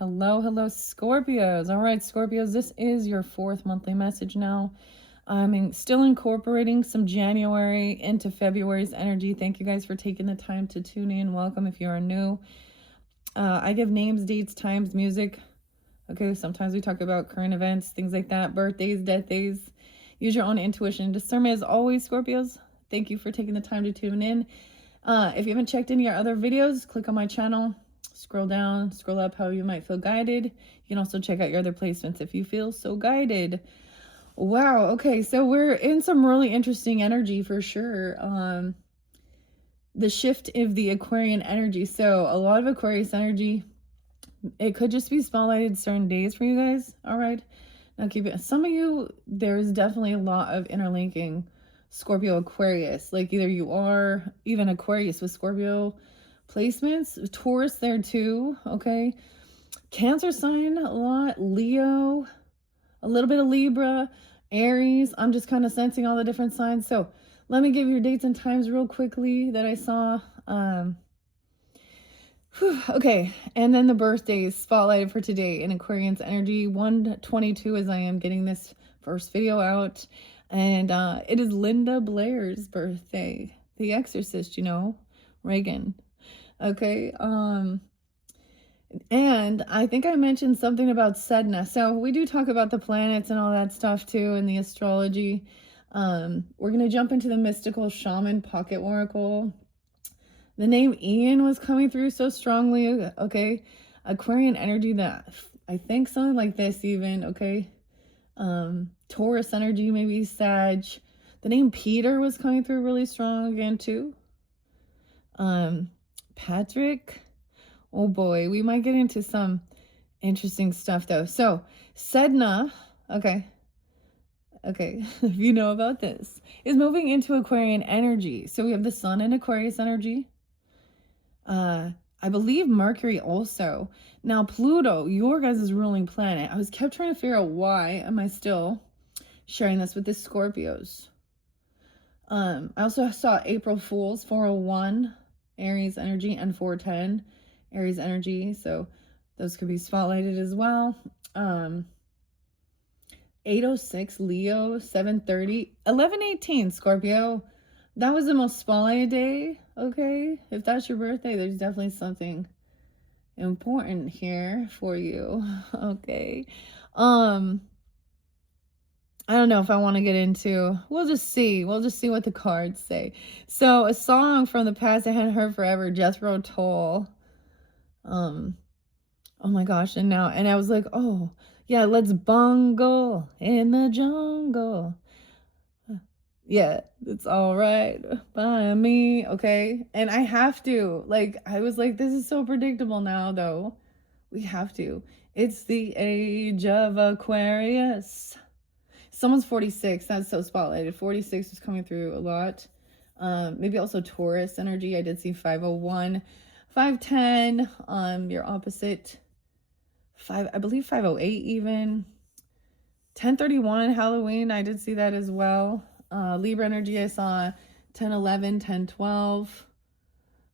Hello, hello, Scorpios. All right, Scorpios, this is your fourth monthly message now. Still incorporating some January into February's energy. Thank you guys for taking the time to tune in. Welcome if you are new. I give names, dates, times, music. Okay, sometimes we talk about current events, things like that, birthdays, death days. Use your own intuition and discernment as always, Scorpios. Thank you for taking the time to tune in. If you haven't checked any of our other videos, click on my channel. Scroll down, scroll up, however you might feel guided. You can also check out your other placements if you feel so guided. Wow, okay, so we're in some really interesting energy for sure. The shift of the Aquarian energy. So a lot of Aquarius energy, it could just be spotlighted certain days for you guys. All right, now keep it. Some of you, there's definitely a lot of interlinking Scorpio Aquarius. Like either you are even Aquarius with Scorpio placements, Taurus there too, okay? Cancer sign a lot, Leo, a little bit of Libra, Aries. I'm just kind of sensing all the different signs. So let me give you your dates and times real quickly that I saw. Okay, and then the birthdays spotlighted for today in Aquarian's energy, 1/22 as I am getting this first video out. And it is Linda Blair's birthday, The Exorcist, Reagan. Okay, and I think I mentioned something about Sedna. So we do talk about the planets and all that stuff too in the astrology. We're going to jump into the mystical Shaman pocket oracle. The name Ian was coming through so strongly, okay? Aquarian energy, that I think something like this even, okay? Taurus energy, maybe Sag. The name Peter was coming through really strong again too. Patrick, oh boy, we might get into some interesting stuff though. So Sedna, okay, if you know about this, is moving into Aquarian energy. So we have the sun in Aquarius energy. I believe Mercury also. Now Pluto, your guys' ruling planet. I kept trying to figure out why am I still sharing this with the Scorpios. I also saw April Fool's 401 Aries energy and 410 Aries energy, so those could be spotlighted as well. 806 Leo, 730, 1118 Scorpio. That was the most spotlighted day, okay? If that's your birthday, there's definitely something important here for you, okay? I don't know if I want to get into, we'll just see what the cards say. So a song from the past I hadn't heard forever, Jethro Tull. Oh my gosh, and I was like, oh yeah, let's bungle in the jungle. Yeah, it's all right by me, okay? And I have to, I was like, this is so predictable now though. We have to. It's the age of Aquarius. Someone's 46. That's so spotlighted. 46 is coming through a lot. Maybe also Taurus energy. I did see 501, 510. Your opposite. I believe 508 even. 1031 Halloween. I did see that as well. Libra energy. I saw 1011, 1012.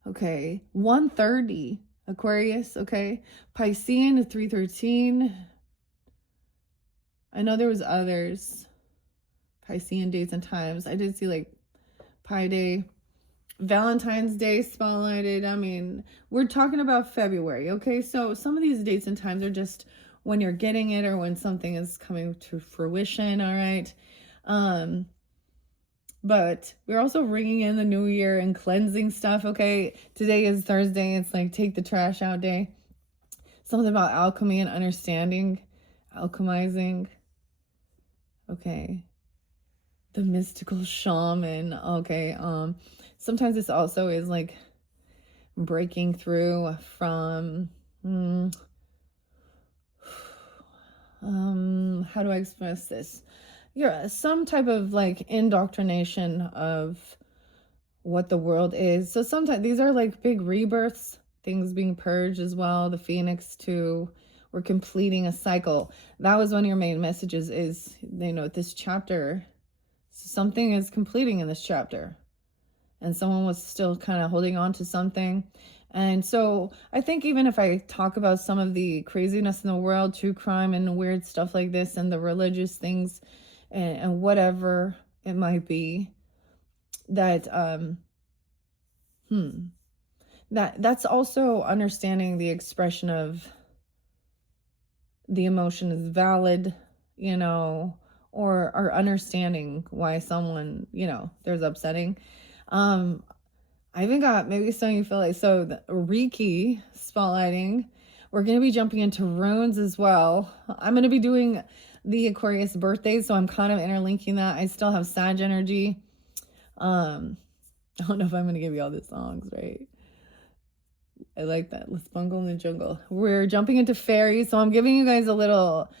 Okay, 130 Aquarius. Okay, Piscean 313. I know there was others, Piscean dates and times. I did see like Pi Day, Valentine's Day spotlighted. I mean, we're talking about February, okay? So some of these dates and times are just when you're getting it or when something is coming to fruition, all right? But we're also ringing in the new year and cleansing stuff, okay? Today is Thursday. It's like take the trash out day. Something about alchemy and understanding, alchemizing. Okay, the mystical shaman. Okay, sometimes this also is like breaking through from how do I express this? Yeah, some type of like indoctrination of what the world is. So sometimes these are like big rebirths, things being purged as well. The Phoenix too. We're completing a cycle. That was one of your main messages is, this chapter, something is completing in this chapter. And someone was still kind of holding on to something. And so I think even if I talk about some of the craziness in the world, true crime and weird stuff like this, and the religious things, and whatever it might be, that that's also understanding the expression of the emotion is valid, you know, or understanding why someone, you know, there's upsetting. I even got maybe some of you feel like, so the Reiki spotlighting. We're going to be jumping into runes as well. I'm going to be doing the Aquarius birthdays, so I'm kind of interlinking that. I still have Sag energy. I don't know if I'm going to give you all the songs, right? I like that. Let's bungle in the jungle. We're jumping into fairies, so I'm giving you guys a little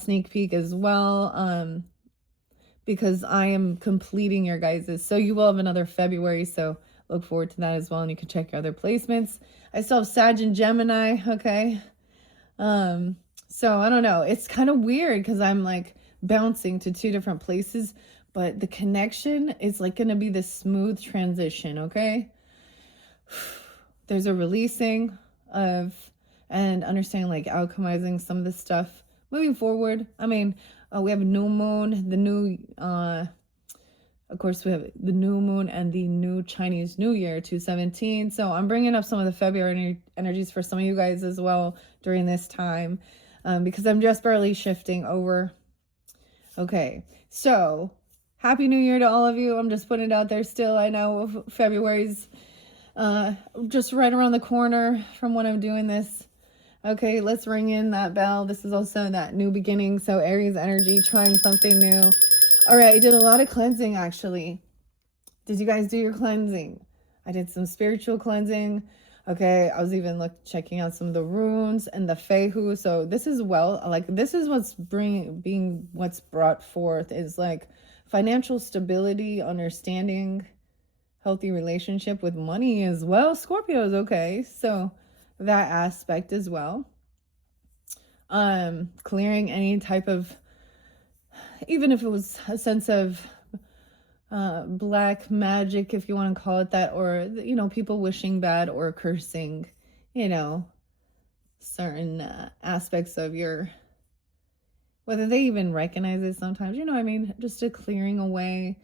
sneak peek as well, because I am completing your guys's. So you will have another February, so look forward to that as well, and you can check your other placements. I still have Sag and Gemini, okay? So I don't know. It's kind of weird because I'm like bouncing to two different places, but the connection is like going to be this smooth transition, okay? There's a releasing of and understanding, like alchemizing some of this stuff moving forward. I mean, we have a new moon, the new, of course, we have the new moon and the new Chinese New Year, 2/17. So I'm bringing up some of the February energies for some of you guys as well during this time, because I'm just barely shifting over. Okay, so Happy New Year to all of you. I'm just putting it out there still. I know February's just right around the corner from when I'm doing this. Okay, let's ring in that bell. This is also that new beginning. So Aries energy, trying something new. All right, I did a lot of cleansing actually. Did you guys do your cleansing? I did some spiritual cleansing. Okay, I was even checking out some of the runes and the Fehu. So this is this is what's being what's brought forth is like financial stability, understanding, healthy relationship with money as well. Scorpios, okay, so that aspect as well. Clearing any type of, even if it was a sense of black magic, if you want to call it that, or, you know, people wishing bad or cursing, you know, certain aspects of your, whether they even recognize it sometimes, you know what I mean, just a clearing away.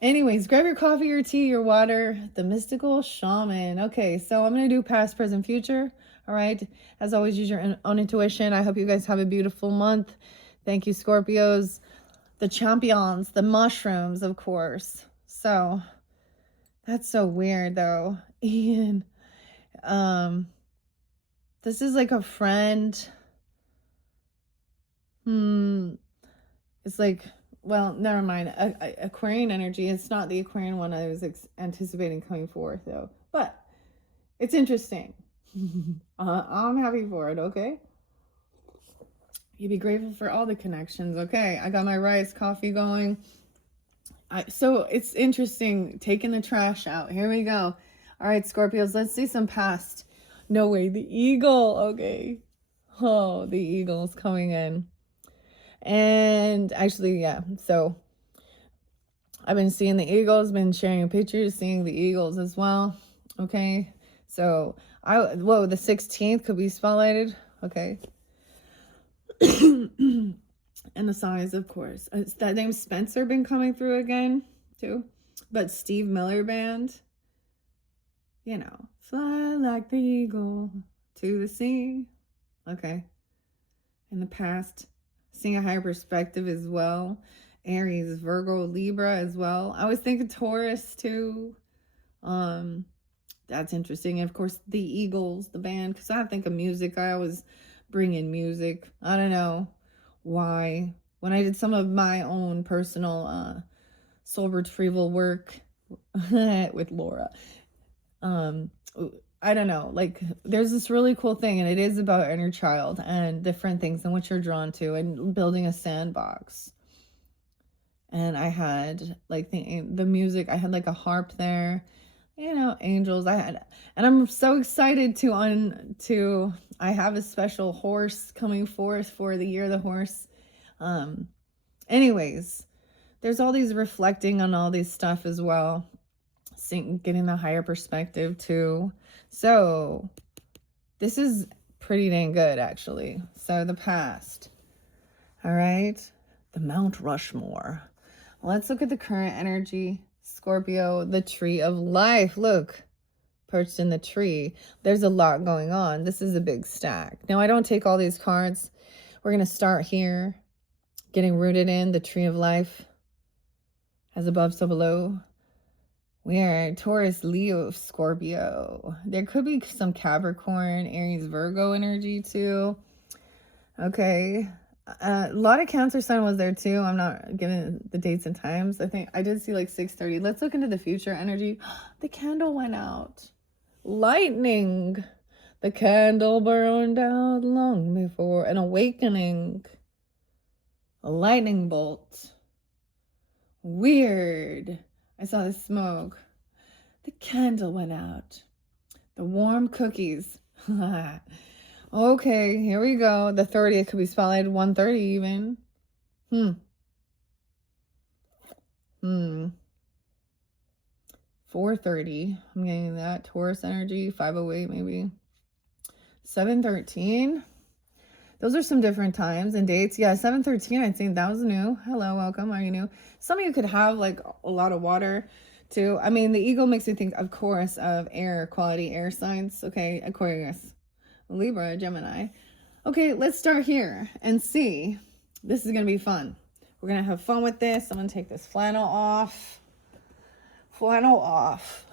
Anyways, grab your coffee, your tea, your water. The mystical shaman. Okay, so I'm going to do past, present, future. All right. As always, use your own intuition. I hope you guys have a beautiful month. Thank you, Scorpios. The champions, the mushrooms, of course. So that's so weird, though. Ian, this is like a friend. It's like, well, never mind. Aquarian energy. It's not the Aquarian one I was anticipating coming forth, though. But it's interesting. I'm happy for it, okay? You be grateful for all the connections, okay? I got my rice coffee going. So it's interesting, taking the trash out. Here we go. All right, Scorpios, let's see some past. No way, the eagle, okay. Oh, the eagle's coming in. And actually, yeah, so I've been seeing the eagles, been sharing pictures, seeing the eagles as well. Okay, so the 16th could be spotlighted. Okay. And the size, of course. That name Spencer been coming through again, too. But Steve Miller Band, you know, fly like the eagle to the sea. Okay. In the past, seeing a higher perspective as well. Aries, Virgo, Libra as well. I was thinking Taurus too. That's interesting. And of course, the Eagles, the band, because I think of music. I always bring in music. I don't know why. When I did some of my own personal soul retrieval work with Laura, I don't know, like there's this really cool thing, and it is about inner child and different things and what you're drawn to and building a sandbox. And I had like the music, I had like a harp there, you know, angels. And I'm so excited to I have a special horse coming forth for the year of the horse. Anyways, there's all these reflecting on all these stuff as well. getting the higher perspective too. So this is pretty dang good, actually. So the past. All right. The Mount Rushmore. Let's look at the current energy. Scorpio, the tree of life. Look, perched in the tree. There's a lot going on. This is a big stack. Now, I don't take all these cards. We're going to start here, getting rooted in the tree of life. As above, so below. We are Taurus, Leo, Scorpio. There could be some Capricorn, Aries, Virgo energy too. Okay. A lot of Cancer sun was there too. I'm not giving the dates and times. I think I did see like 6:30. Let's look into the future energy. The candle went out. Lightning. The candle burned out long before an awakening. A lightning bolt. Weird. I saw the smoke. The candle went out. The warm cookies. Okay, here we go. The 30th could be spotlighted 1:30 even. 4:30. I'm getting that. Taurus energy. 5:08 maybe. 7:13. Those are some different times and dates. Yeah, 7:13. I think that was new. Hello, welcome. Are you new? Some of you could have like a lot of water too. I mean, the eagle makes me think, of course, of air quality, air signs. Okay, Aquarius, Libra, Gemini. Okay, let's start here and see. This is going to be fun. We're going to have fun with this. I'm going to take this flannel off. Flannel off.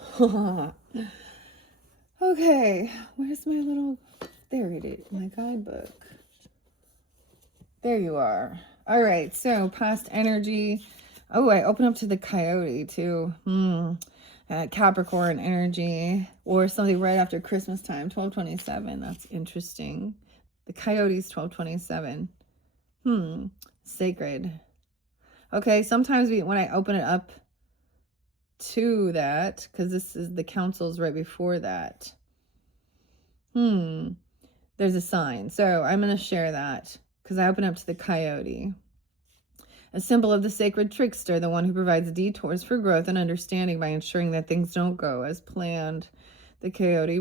Okay, where's my little... There it is, my guidebook. There you are. All right, so past energy. Oh, I open up to the coyote too. Capricorn energy, or something right after Christmas time, 12:27. That's interesting. The coyote's 12:27. Sacred. Okay, sometimes when I open it up to that, because this is the councils right before that. There's a sign. So I'm going to share that because I open up to the coyote. A symbol of the sacred trickster, the one who provides detours for growth and understanding by ensuring that things don't go as planned. The coyote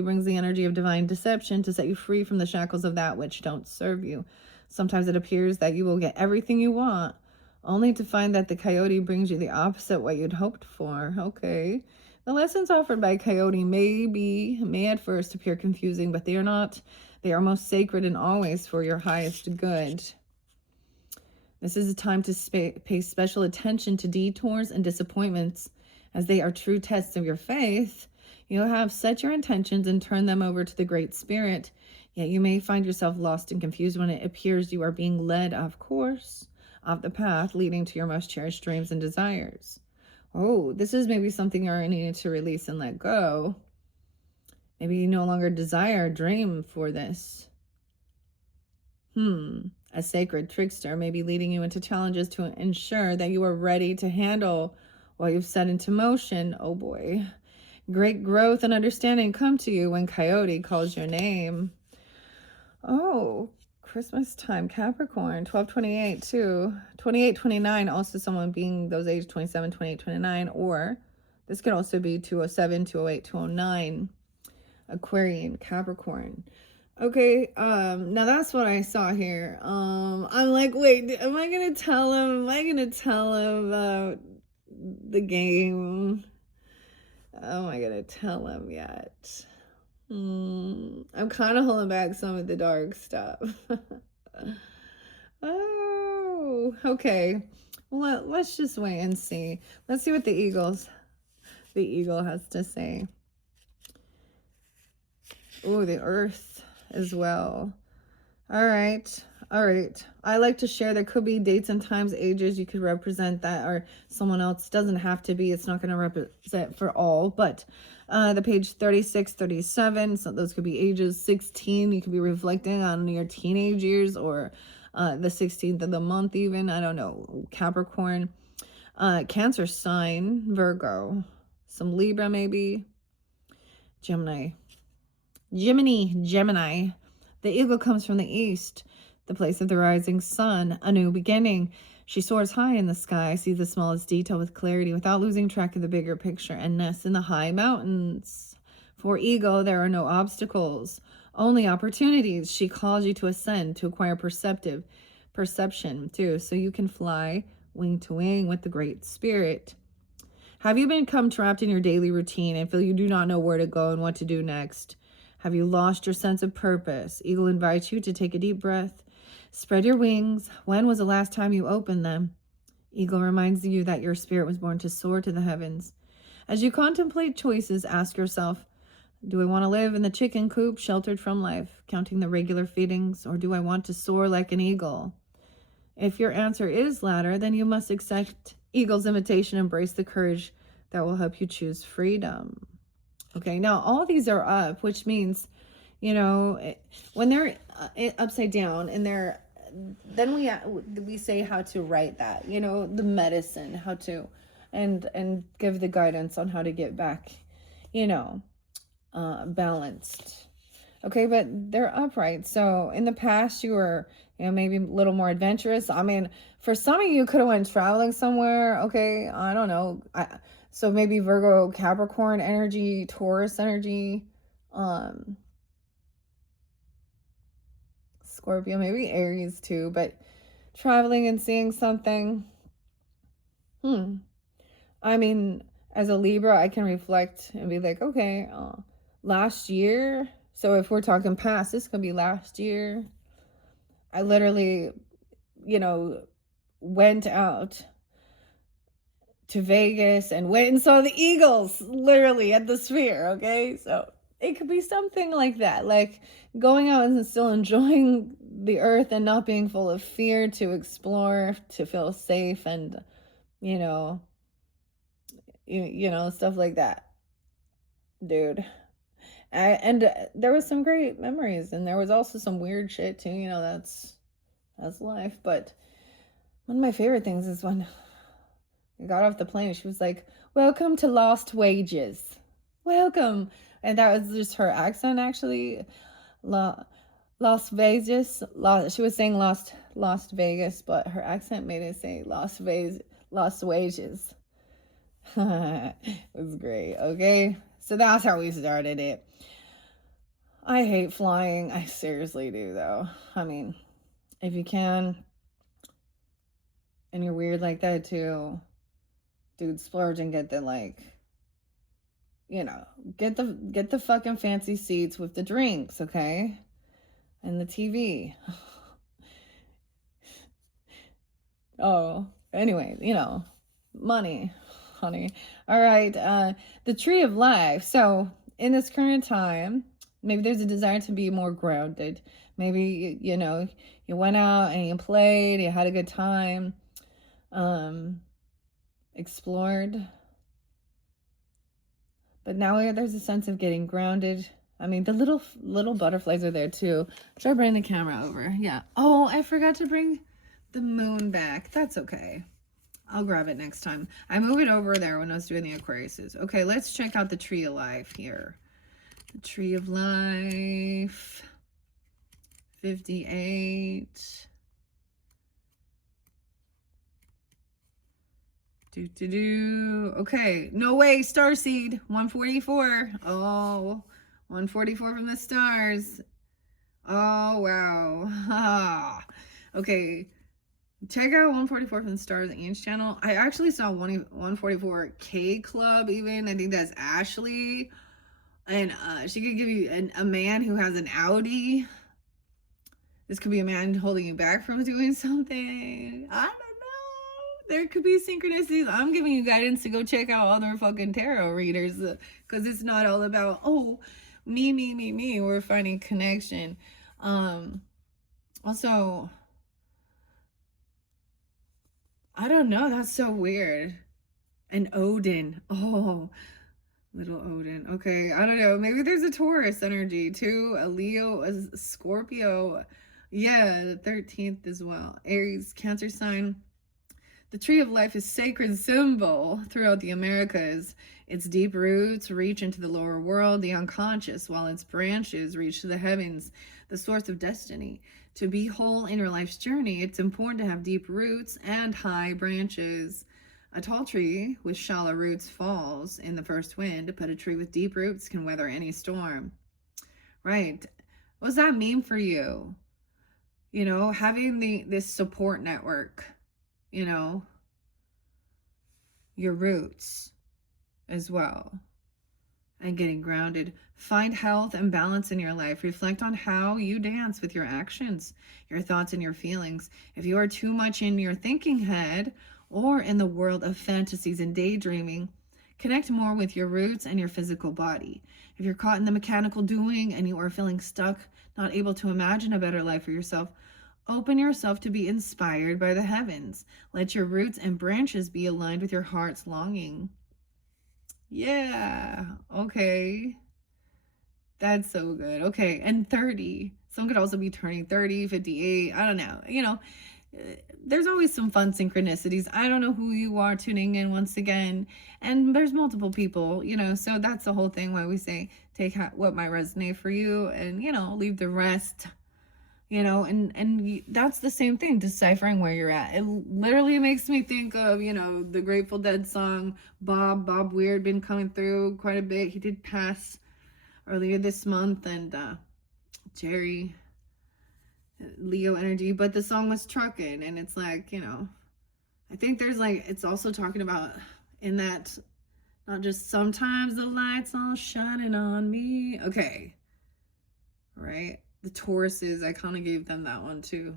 brings the energy of divine deception to set you free from the shackles of that which don't serve you. Sometimes it appears that you will get everything you want, only to find that the coyote brings you the opposite what you'd hoped for. Okay. The lessons offered by coyote may at first appear confusing, but they are not. They are most sacred and always for your highest good. This is a time to pay special attention to detours and disappointments, as they are true tests of your faith. You have set your intentions and turn them over to the Great Spirit, yet you may find yourself lost and confused when it appears you are being led, of course, off the path leading to your most cherished dreams and desires. Oh, this is maybe something you're needing to release and let go. Maybe you no longer desire or dream for this. A sacred trickster may be leading you into challenges to ensure that you are ready to handle what you've set into motion. Oh boy. Great growth and understanding come to you when Coyote calls your name. Oh, Christmas time, Capricorn, 12:28 too. 28:29, also someone being those age 27, 28, 29, or this could also be 207, 208, 209. Aquarian, Capricorn. Okay, now that's what I saw here. I'm like, wait, am I gonna tell him about the game? Am I gonna tell him yet? I'm kind of holding back some of the dark stuff. Oh, okay. Well, let's just wait and see. Let's see what the eagle has to say. Oh, the earth as well. All right. I like to share. There could be dates and times, ages you could represent that, or someone else. Doesn't have to be. It's not going to represent for all, but the page 36, 37, so those could be ages. 16, you could be reflecting on your teenage years, or the 16th of the month even. I don't know. Capricorn. Cancer sign, Virgo. Some Libra maybe. Gemini. The eagle comes from the east, the place of the rising sun, a new beginning. She soars high in the sky, sees the smallest detail with clarity without losing track of the bigger picture, and nests in the high mountains. For Eagle, there are no obstacles, only opportunities. She calls you to ascend, to acquire perception too, so you can fly wing to wing with the Great Spirit. Have you become trapped in your daily routine and feel you do not know where to go and what to do next? Have you lost your sense of purpose? Eagle invites you to take a deep breath. Spread your wings. When was the last time you opened them? Eagle reminds you that your spirit was born to soar to the heavens. As you contemplate choices, ask yourself, do I want to live in the chicken coop, sheltered from life, counting the regular feedings, or do I want to soar like an eagle? If your answer is latter, then you must accept Eagle's invitation, embrace the courage that will help you choose freedom. Okay, now all these are up, which means, when they're upside down and they're, then we say how to write that, the medicine, how to, and give the guidance on how to get back, balanced. Okay, but they're upright. So in the past, you were, maybe a little more adventurous. I mean, for some of you, could have went traveling somewhere. Okay, I don't know. So maybe Virgo, Capricorn energy, Taurus energy, Scorpio, maybe Aries too. But traveling and seeing something. I mean, as a Libra, I can reflect and be like, okay, last year. So if we're talking past, this could be last year. I literally, went out to Vegas and went and saw the Eagles literally at the Sphere. Okay. So it could be something like that, like going out and still enjoying the earth and not being full of fear, to explore, to feel safe, and, stuff like that, dude. And there was some great memories, and there was also some weird shit too. That's life. But one of my favorite things is when I got off the plane, she was like, "Welcome to Lost Wages, welcome," and that was just her accent, actually. Las Vegas. She was saying Lost Vegas, but her accent made it say Lost Wages. It was great. Okay, so that's how we started it. I hate flying. I seriously do, though. I mean, if you can, and you're weird like that too, dude, splurge and get the, get the fucking fancy seats with the drinks, okay, and the TV. Oh, anyway, money, honey. All right, the tree of life. So in this current time, maybe there's a desire to be more grounded. Maybe, you went out and you played, you had a good time, explored. But now there's a sense of getting grounded. I mean, the little butterflies are there too. Should I bring the camera over? Yeah. Oh, I forgot to bring the moon back. That's okay. I'll grab it next time. I move it over there when I was doing the Aquariuses. Okay, let's check out the tree of life here. The tree of life. 58. Okay, no way, starseed. 144. Oh, 144 from the stars. Oh, wow. Okay, check out 144 from the stars, Ian's channel. I actually saw 144K Club even. I think that's Ashley. And she could give you a man who has an Audi. This could be a man holding you back from doing something. I don't know. There could be synchronicities. I'm giving you guidance to go check out other fucking tarot readers, because it's not all about, oh, me. We're finding connection. Also, I don't know. That's so weird. And Odin. Oh, little Odin. Okay, I don't know. Maybe there's a Taurus energy too. A Leo, a Scorpio. Yeah, the 13th as well. Aries, Cancer sign. The tree of life is sacred symbol throughout the Americas. Its deep roots reach into the lower world, the unconscious, while its branches reach to the heavens, the source of destiny. To be whole in your life's journey, it's important to have deep roots and high branches. A tall tree with shallow roots falls in the first wind, but a tree with deep roots can weather any storm. Right. What does that mean for you? You know, having this support network, you know, your roots as well, and getting grounded. Find health and balance in your life. Reflect on how you dance with your actions, your thoughts, and your feelings. If you are too much in your thinking head or in the world of fantasies and daydreaming, connect more with your roots and your physical body. If you're caught in the mechanical doing and you are feeling stuck, not able to imagine a better life for yourself, open yourself to be inspired by the heavens. Let your roots and branches be aligned with your heart's longing. Yeah, okay. That's so good. Okay, and 30. Some could also be turning 30, 58. I don't know. You know, there's always some fun synchronicities. I don't know who you are tuning in once again. And there's multiple people, you know, so that's the whole thing why we say take what might resonate for you and, you know, leave the rest, you know, and that's the same thing, deciphering where you're at. It literally makes me think of, you know, the Grateful Dead song Bob Weird, been coming through quite a bit. He did pass earlier this month, and Jerry, Leo energy, but the song was Truckin', and it's like, you know, I think there's like, it's also talking about in that, not just sometimes the lights all shining on me. Okay, right? The Tauruses, I kind of gave them that one too.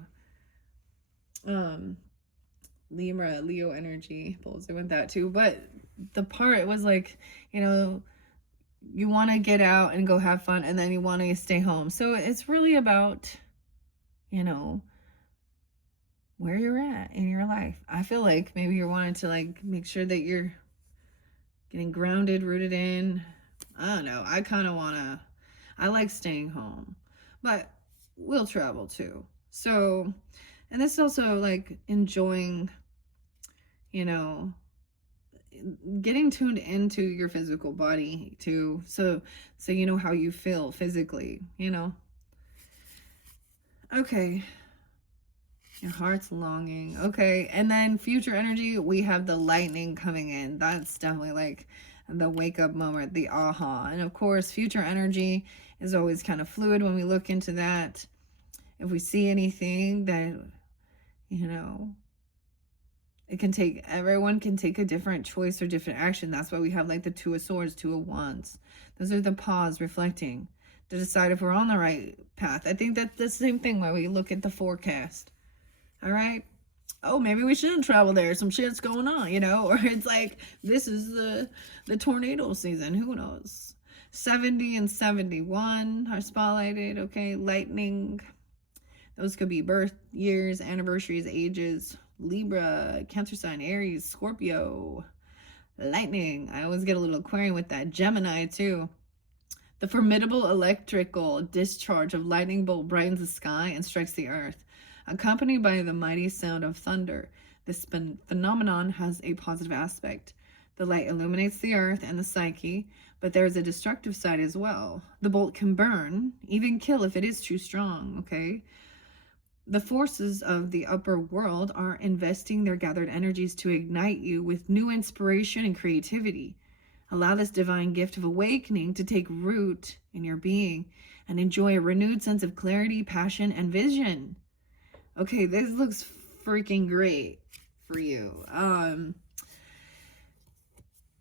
Libra, Leo energy pulls in with that too. But the part was like, you know, you want to get out and go have fun, and then you want to stay home. So it's really about, you know, where you're at in your life. I feel like maybe you're wanting to like make sure that you're getting grounded, rooted in. I don't know. I like staying home, but we'll travel too. So, and this is also like enjoying, you know, getting tuned into your physical body too. So you know how you feel physically, you know. Okay. Your heart's longing. Okay. And then future energy, we have the lightning coming in. That's definitely like the wake up moment, the aha. And of course, future energy is always kind of fluid when we look into that. If we see anything that, you know, everyone can take a different choice or different action. That's why we have like the Two of Swords, Two of Wands. Those are the pause, reflecting to decide if we're on the right path. I think that's the same thing when we look at the forecast. All right. Oh, maybe we shouldn't travel there. Some shit's going on, you know, or it's like this is the tornado season. Who knows? 70 and 71 are spotlighted. Okay, lightning. Those could be birth years, anniversaries, ages. Libra, Cancer sign, Aries, Scorpio, lightning. I always get a little Aquarian with that. Gemini too. The formidable electrical discharge of lightning bolt brightens the sky and strikes the earth, accompanied by the mighty sound of thunder. This phenomenon has a positive aspect. The light illuminates the earth and the psyche, but there is a destructive side as well. The bolt can burn, even kill if it is too strong, okay? The forces of the upper world are investing their gathered energies to ignite you with new inspiration and creativity. Allow this divine gift of awakening to take root in your being and enjoy a renewed sense of clarity, passion, and vision. Okay, this looks freaking great for you.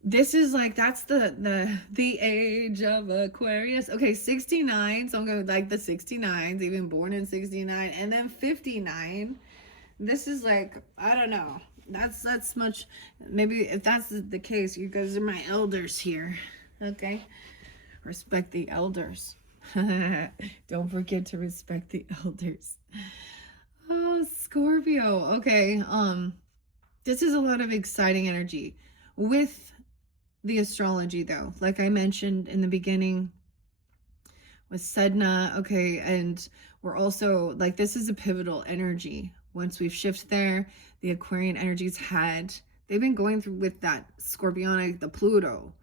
This is like, that's the age of Aquarius. Okay, 69. So I'm going with like the 69s, even born in 69, and then 59. This is like, I don't know. That's much. Maybe if that's the case, you guys are my elders here. Okay, respect the elders. Don't forget to respect the elders. Oh, Scorpio. Okay. This is a lot of exciting energy with the astrology though. Like I mentioned in the beginning with Sedna, okay, and we're also like, this is a pivotal energy. Once we've shifted there, the Aquarian energies they've been going through with that Scorpionic, the Pluto.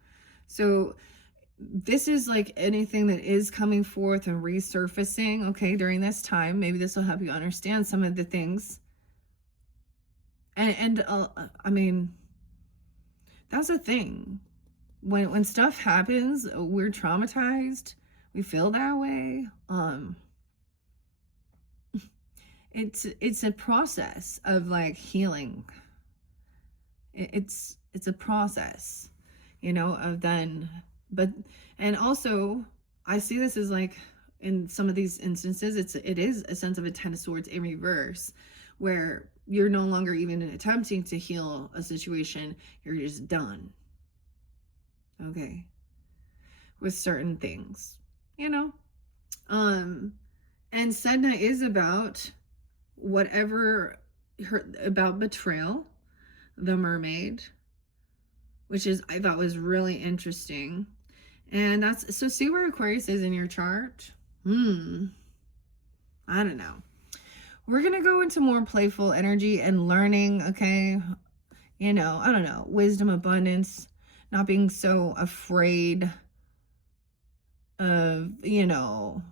So this is like anything that is coming forth and resurfacing, okay, during this time. Maybe this will help you understand some of the things. And I mean, that's the thing. When stuff happens, we're traumatized. We feel that way. It's a process of like healing. It's a process, you know, of then, but, and also I see this as like, in some of these instances, it is a sense of a 10 of swords in reverse, where you're no longer even attempting to heal a situation, you're just done, okay, with certain things, you know. And Sedna is about whatever about betrayal, the mermaid, which is, I thought was really interesting. And that's, so see where Aquarius is in your chart? I don't know. We're going to go into more playful energy and learning, okay? You know, I don't know, wisdom, abundance, not being so afraid of, you know,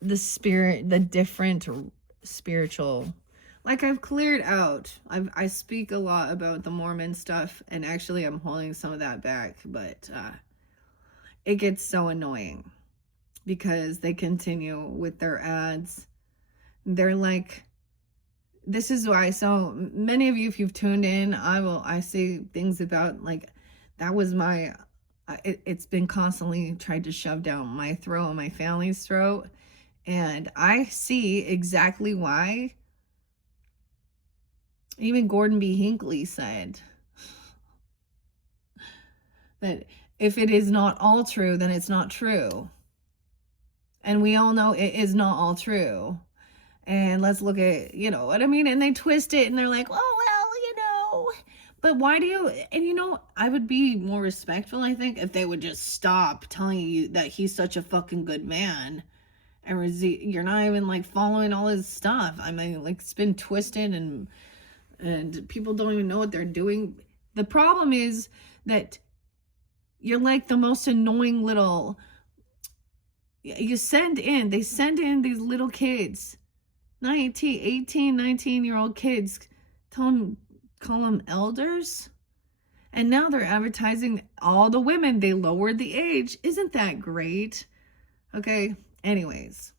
the spirit, the different spiritual, like I've cleared out. I speak a lot about the Mormon stuff, and actually I'm holding some of that back, but it gets so annoying because they continue with their ads. They're like, this is why so many of you, if you've tuned in, I say things about like, that was my, it's been constantly tried to shove down my throat and my family's throat. And I see exactly why. Even Gordon B. Hinckley said that if it is not all true, then it's not true. And we all know it is not all true. And let's look at, you know what I mean? And they twist it and they're like, oh, well, you know. But why do you, and you know, I would be more respectful, I think, if they would just stop telling you that he's such a fucking good man. And you're not even like following all his stuff. I mean, like, it's been twisted and people don't even know what they're doing. The problem is that you're like the most annoying little, they send in these little kids, 19 year old kids, call them elders. And now they're advertising all the women, they lowered the age. Isn't that great? Okay, anyways.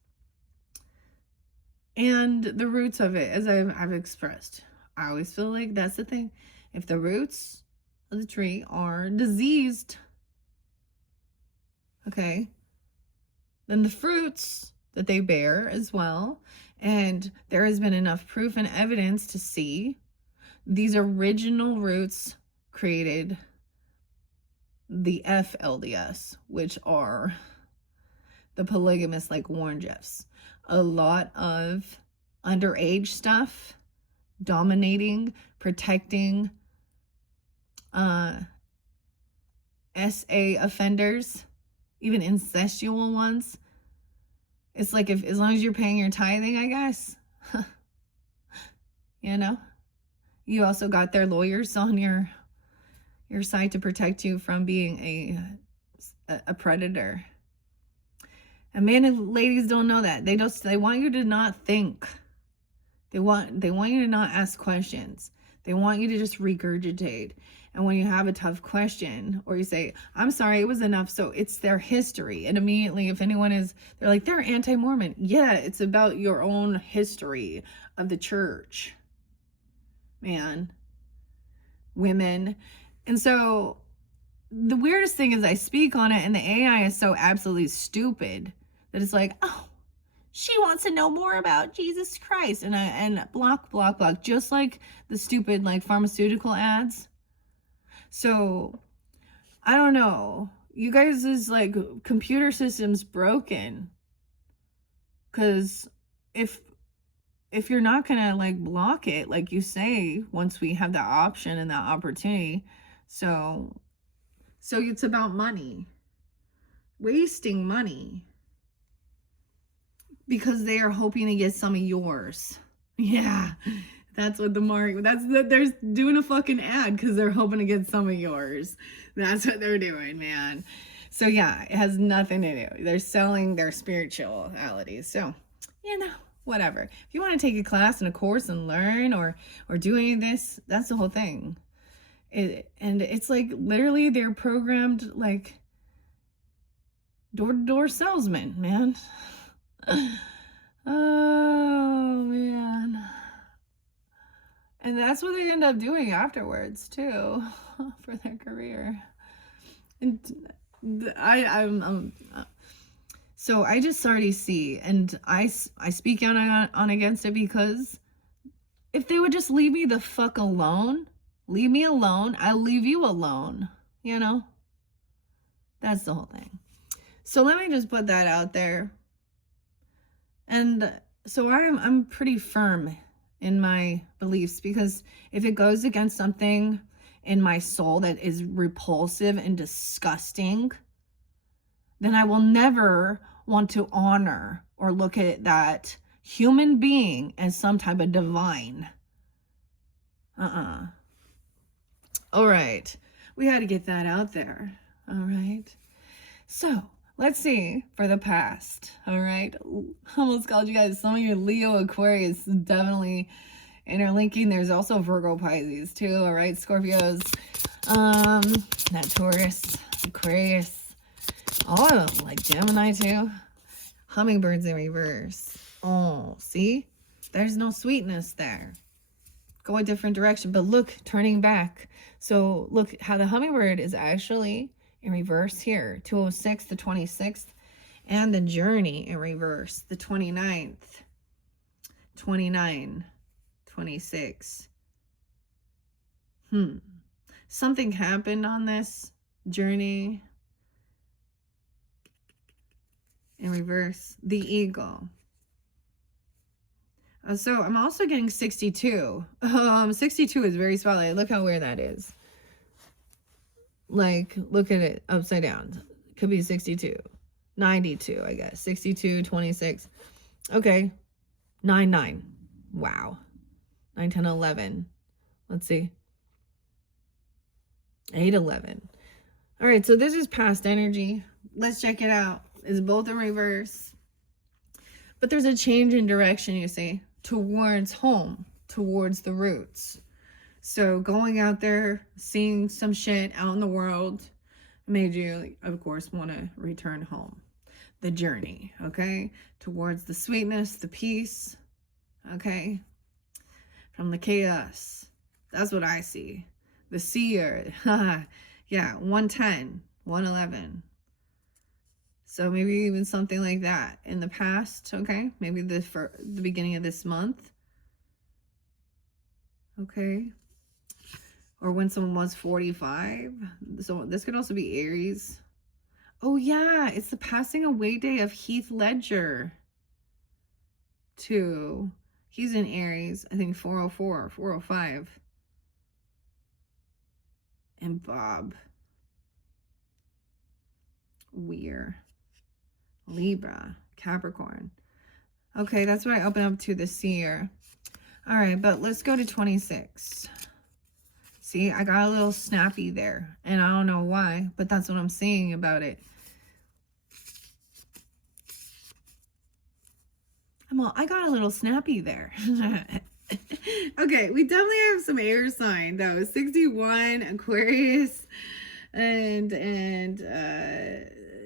And the roots of it, as I've expressed, I always feel like that's the thing. If the roots of the tree are diseased, okay, then the fruits that they bear as well. And there has been enough proof and evidence to see these original roots created the FLDS, which are the polygamists like Warren Jeffs. A lot of underage stuff, dominating, protecting, SA offenders, even incestual ones. It's like, if as long as you're paying your tithing, I guess. You know, you also got their lawyers on your side to protect you from being a predator. And men and ladies don't know that. They want you to not think. They want you to not ask questions. They want you to just regurgitate. And when you have a tough question, or you say, I'm sorry, it was enough. So it's their history. And immediately, if anyone is, they're like, they're anti-Mormon. Yeah, it's about your own history of the church. Man. Women. And so the weirdest thing is I speak on it and the AI is so absolutely stupid that it's like, oh, she wants to know more about Jesus Christ. And block, just like the stupid like pharmaceutical ads. So I don't know. You guys is like computer system's broken. Cause if you're not gonna like block it, like you say, once we have that option and that opportunity, so it's about money, wasting money, because they are hoping to get some of yours. Yeah, That's what the mark, they're doing a fucking ad because they're hoping to get some of yours. That's what they're doing, man. So yeah, it has nothing to do. They're selling their spirituality. So, whatever. If you want to take a class and a course and learn or do any of this, that's the whole thing. And it's like literally they're programmed like door-to-door salesman, man. Oh man. And that's what they end up doing afterwards too, for their career. And so I just already see, and I speak on against it because if they would just leave me the fuck alone, leave me alone, I'll leave you alone, That's the whole thing. So let me just put that out there. And so I'm pretty firm in my beliefs, because if it goes against something in my soul that is repulsive and disgusting, then I will never want to honor or look at that human being as some type of divine. All right. We had to get that out there. All right. So let's see for the past. All right. Almost called you guys. Some of you Leo, Aquarius, definitely interlinking. There's also Virgo, Pisces too. All right. Scorpios. That Taurus, Aquarius. Oh, like Gemini too. Hummingbirds in reverse. Oh, see? There's no sweetness there. Go a different direction. But look, turning back. So look how the hummingbird is actually in reverse here. 206, the 26th. And the journey in reverse. The 29th. 29. 26. Something happened on this journey. In reverse, the eagle. So I'm also getting 62. 62 is very spotlight. Look how weird that is. Like, look at it upside down. Could be 62. 92, I guess. 62, 26. Okay. 9. Wow. 9, 10, 11. Let's see. 8, 11. All right, so this is past energy. Let's check it out. It's both in reverse. But there's a change in direction, you see, towards home, towards the roots. So going out there, seeing some shit out in the world made you, of course, want to return home. The journey, okay? Towards the sweetness, the peace, okay? From the chaos. That's what I see. The seer. Yeah, 110, 111. So maybe even something like that in the past, okay? Maybe for the beginning of this month, okay? Or when someone was 45. So this could also be Aries. Oh yeah, it's the passing away day of Heath Ledger too. He's in Aries, I think 404, 405. And Bob Weir. Libra, Capricorn. Okay, that's what I open up to this year. All right, but let's go to 26. See, I got a little snappy there, and I don't know why, but that's what I'm seeing about it. I got a little snappy there. Okay, we definitely have some air sign though. 61, Aquarius, and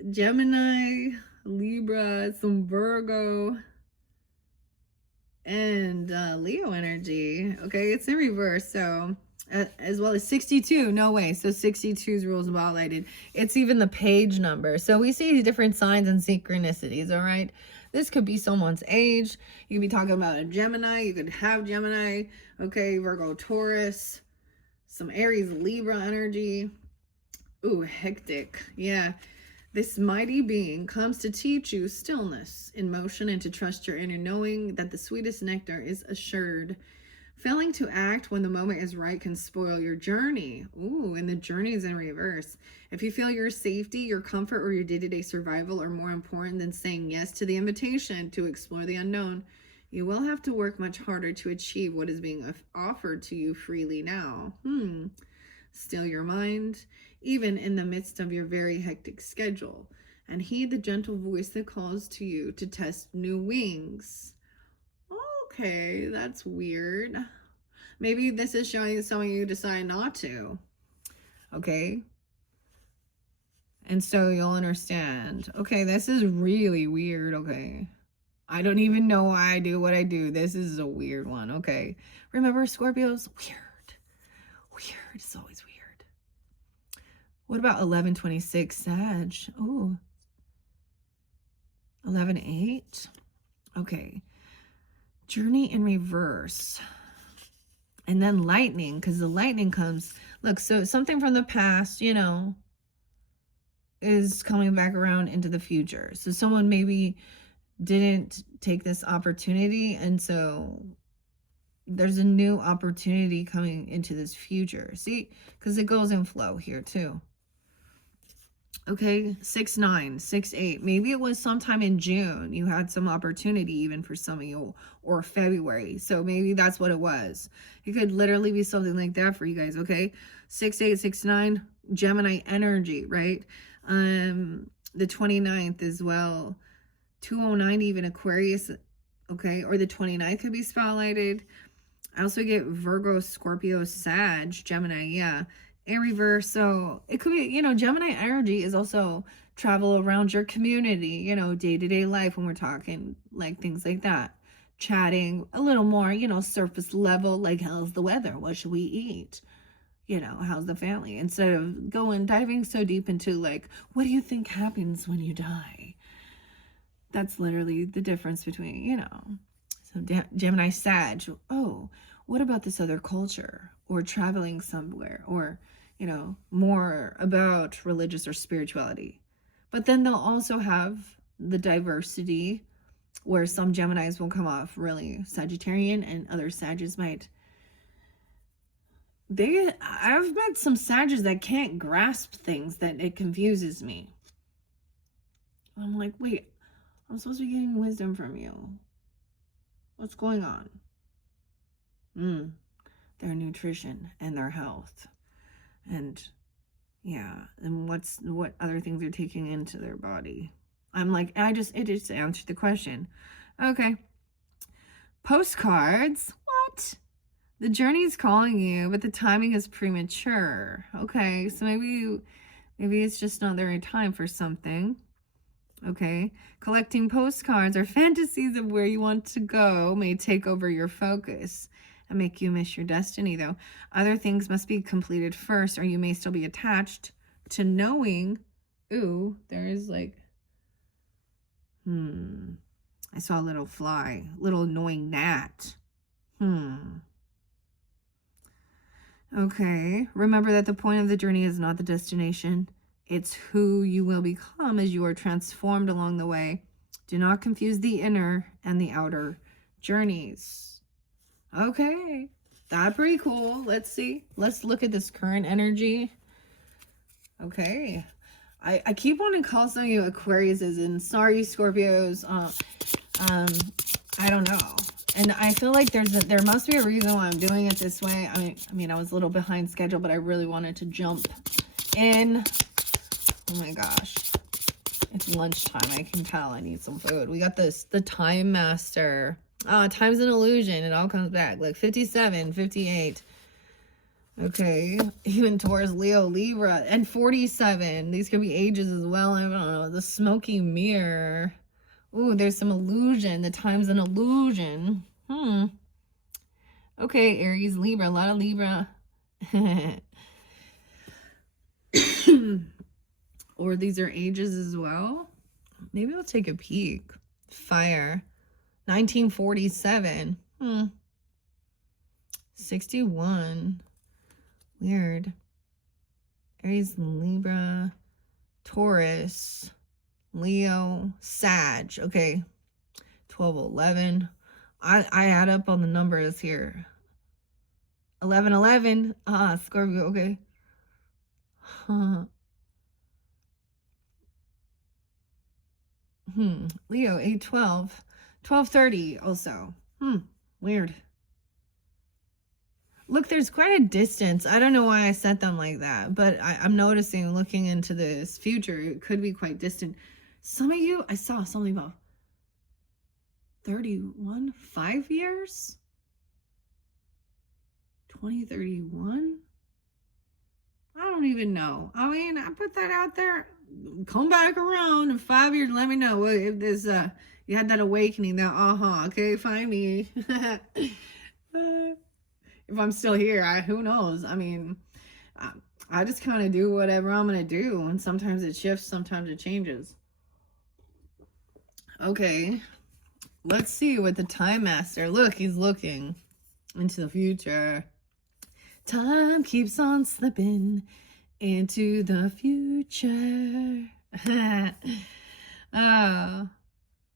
Gemini, Libra, some Virgo, and Leo energy. Okay, it's in reverse, so as well as 62. No way. So 62's rules spotlighted. It's even the page number. So we see different signs and synchronicities. All right, this could be someone's age. You could be talking about a Gemini. You could have Gemini. Okay, Virgo, Taurus, some Aries, Libra energy. Ooh, hectic. Yeah. This mighty being comes to teach you stillness in motion and to trust your inner knowing that the sweetest nectar is assured. Failing to act when the moment is right can spoil your journey. Ooh, and the journey is in reverse. If you feel your safety, your comfort, or your day-to-day survival are more important than saying yes to the invitation to explore the unknown, You will have to work much harder to achieve what is being offered to you freely now. Still your mind, even in the midst of your very hectic schedule, and heed the gentle voice that calls to you to test new wings. Okay, that's weird. Maybe this is showing some of you decide not to. Okay? And so you'll understand. Okay, this is really weird. Okay. I don't even know why I do what I do. This is a weird one. Okay. Remember, Scorpios? Weird. Weird. It's always weird. What about 1126 Sag? Oh. 11:8. Okay. Journey in reverse. And then lightning, because the lightning comes. Look, so something from the past, you know, is coming back around into the future. So someone maybe didn't take this opportunity, and so there's a new opportunity coming into this future. See, because it goes in flow here too. Okay, 6-9, 6-8. Maybe it was sometime in June you had some opportunity, even for some of you, or February. So maybe that's what it was. It could literally be something like that for you guys. Okay, 6-8, 6-9, Gemini energy, right? The 29th as well. 209, even Aquarius. Okay, or the 29th could be spotlighted. I also get Virgo, Scorpio, Sag, Gemini, yeah, in reverse. So it could be, you know, Gemini energy is also travel around your community, you know, day-to-day life when we're talking, like things like that. Chatting a little more, you know, surface level, like how's the weather? What should we eat? You know, how's the family? Instead of diving so deep into like, what do you think happens when you die? That's literally the difference between, you know. So Gemini Sag, oh, what about this other culture, or traveling somewhere, or, you know, more about religious or spirituality. But then they'll also have the diversity where some Geminis will come off really Sagittarian, and other Sages might. I've met some Sages that can't grasp things, that it confuses me. I'm like, wait, I'm supposed to be getting wisdom from you. What's going on? Their nutrition and their health. And yeah, and what other things they're taking into their body. I'm like, it just answered the question. Okay. Postcards. What? The journey is calling you, but the timing is premature. Okay, so maybe it's just not the right time for something. Okay, collecting postcards or fantasies of where you want to go may take over your focus and make you miss your destiny, though. Other things must be completed first, or you may still be attached to knowing. Ooh, there is like, I saw a little fly, little annoying gnat. Okay, remember that the point of the journey is not the destination. It's who you will become as you are transformed along the way. Do not confuse the inner and the outer journeys. Okay, that's pretty cool. Let's see. Let's look at this current energy. Okay. I keep wanting to call some of you Aquariuses, and sorry, Scorpios. I don't know. And I feel like there must be a reason why I'm doing it this way. I mean, I was a little behind schedule, but I really wanted to jump in. Oh my gosh. It's lunchtime. I can tell I need some food. We got the Time Master. Time's an illusion. It all comes back. Like 57, 58. Okay. Even Taurus, Leo, Libra. And 47. These could be ages as well. I don't know. The Smoky Mirror. Ooh, there's some illusion. The time's an illusion. Okay, Aries, Libra. A lot of Libra. Or these are ages as well. Maybe I'll take a peek. Fire. 1947. 61. Weird. Aries, Libra, Taurus, Leo, Sag. Okay. 12, 11. I add up on the numbers here. 11, 11. Scorpio. Okay. Leo, 8, 12. 12:30 also. Weird. Look, there's quite a distance. I don't know why I set them like that, but I'm noticing looking into this future, it could be quite distant. Some of you, I saw something about 31, 5 years? 2031? I don't even know. I mean, I put that out there. Come back around in 5 years. Let me know if this you had that awakening. That okay, find me. If I'm still here, who knows? I mean, I just kind of do whatever I'm gonna do, and sometimes it shifts, sometimes it changes. Okay, let's see what the Time Master. Look, he's looking into the future. Time keeps on slipping into the future. Oh,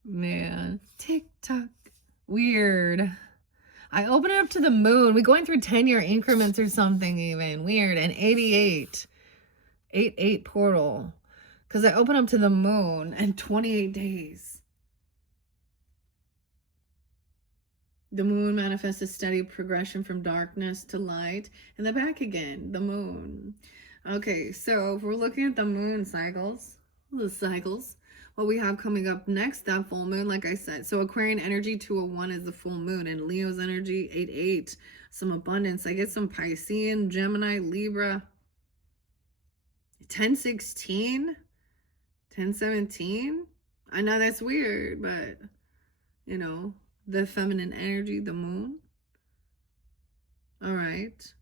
man. Tick tock. Weird. I open it up to the moon. We're going through 10-year increments or something even. Weird. And 88. 88 portal. Because I open up to the moon and 28 days. The moon manifests a steady progression from darkness to light. And then back again. The moon. Okay, so if we're looking at the moon cycles, what we have coming up next, that full moon, like I said. So Aquarian energy 201 is the full moon, and Leo's energy 88, some abundance. I get some Piscean, Gemini, Libra, 1016, 1017. I know that's weird, but you know, the feminine energy, the moon. All right.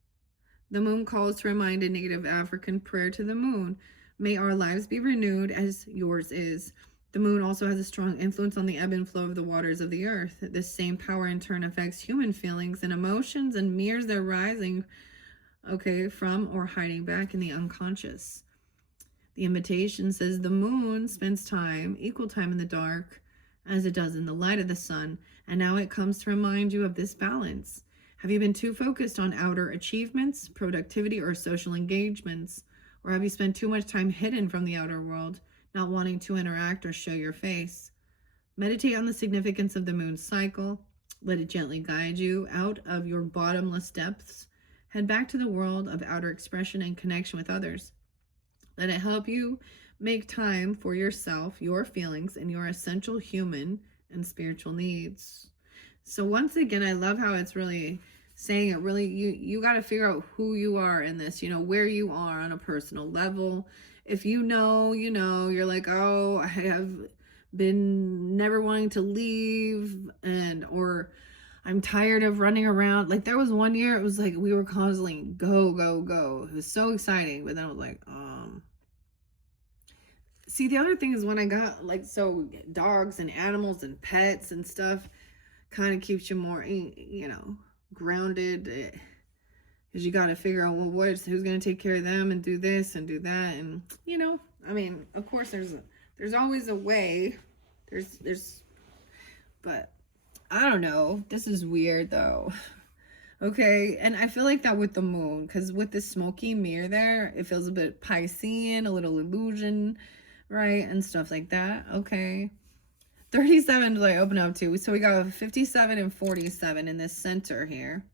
The moon calls to remind a native African prayer to the moon. May our lives be renewed as yours is. The moon also has a strong influence on the ebb and flow of the waters of the earth. This same power in turn affects human feelings and emotions and mirrors their rising, from or hiding back in the unconscious. The invitation says the moon spends equal time in the dark as it does in the light of the sun, and now it comes to remind you of this balance. Have you been too focused on outer achievements, productivity, or social engagements? Or have you spent too much time hidden from the outer world, not wanting to interact or show your face? Meditate on the significance of the moon's cycle. Let it gently guide you out of your bottomless depths. Head back to the world of outer expression and connection with others. Let it help you make time for yourself, your feelings, and your essential human and spiritual needs. So once again, I love how it's really saying it really, you got to figure out who you are in this, where you are on a personal level. If you're like, oh, I have been never wanting to leave, or I'm tired of running around. Like there was one year, it was like we were constantly go, go, go. It was so exciting, but then I was like, See, the other thing is when I got dogs and animals and pets and stuff, kind of keeps you more, grounded, because you got to figure out, well, who's going to take care of them and do this and do that. And, I mean, of course there's always a way. But I don't know. This is weird though. Okay. And I feel like that with the moon, because with the smoky mirror there, it feels a bit Piscean, a little illusion, right? And stuff like that. Okay. 37 do I open up to? So we got 57 and 47 in this center here.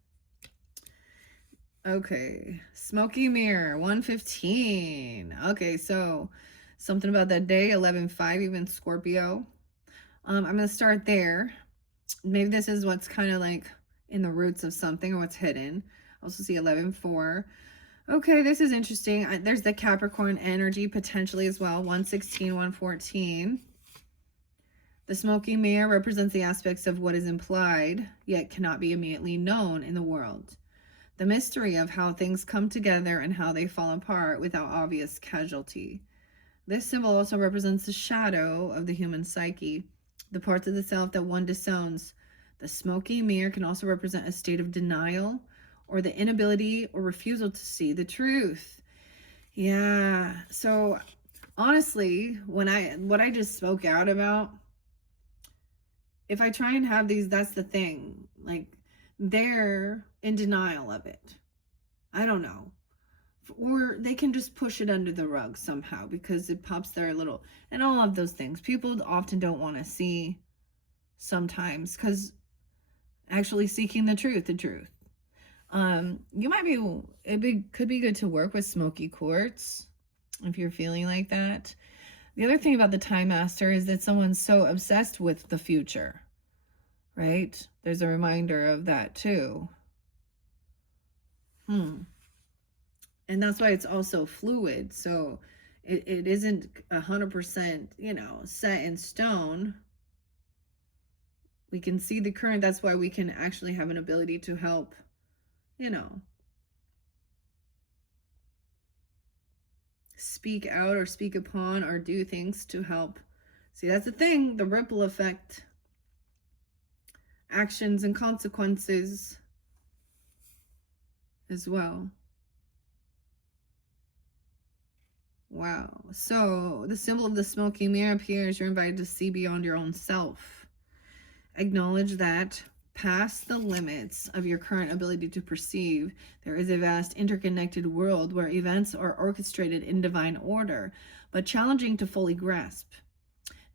Okay. Smoky mirror, 115. Okay, so something about that day, 11-5, even Scorpio. I'm going to start there. Maybe this is what's kind of like in the roots of something or what's hidden. Also see 11-4. Okay, this is interesting. There's the Capricorn energy potentially as well, 116, 114. The smoky mirror represents the aspects of what is implied, yet cannot be immediately known in the world. The mystery of how things come together and how they fall apart without obvious casualty. This symbol also represents the shadow of the human psyche, the parts of the self that one disowns. The smoky mirror can also represent a state of denial or the inability or refusal to see the truth. Yeah, so honestly, what I just spoke out about, if I try and have these, that's the thing. Like, they're in denial of it. I don't know. Or they can just push it under the rug somehow because it pops their little, and all of those things. People often don't want to see sometimes because actually seeking the truth. You might be, could be good to work with smoky quartz if you're feeling like that. The other thing about the Time Master is that someone's so obsessed with the future, right? There's a reminder of that too. And that's why it's also fluid. So it isn't 100%, set in stone. We can see the current. That's why we can actually have an ability to help, speak out or speak upon or do things to help. See, that's the thing, the ripple effect, actions and consequences as well. Wow. So the symbol of the smoky mirror appears. You're invited to see beyond your own self. Acknowledge that past the limits of your current ability to perceive, there is a vast interconnected world where events are orchestrated in divine order, but challenging to fully grasp.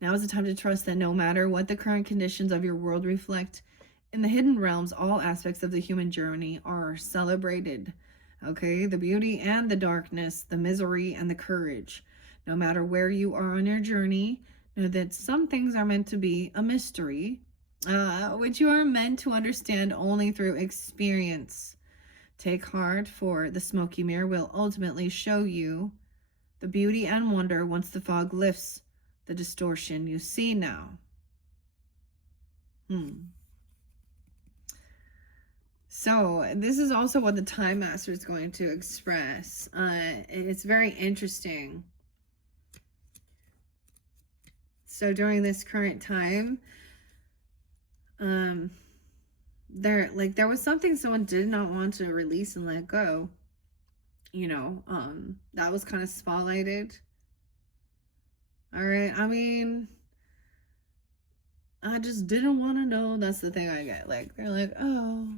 Now is the time to trust that no matter what the current conditions of your world reflect, in the hidden realms, all aspects of the human journey are celebrated. Okay, the beauty and the darkness, the misery and the courage. No matter where you are on your journey, know that some things are meant to be a mystery, which you are meant to understand only through experience. Take heart, for the smoky mirror will ultimately show you the beauty and wonder once the fog lifts the distortion you see now. So this is also what the Time Master is going to express. It's very interesting. So during this current time, there was something someone did not want to release and let go. That was kind of spotlighted. All right. I mean, I just didn't want to know. That's the thing I get. Like, they're like, oh,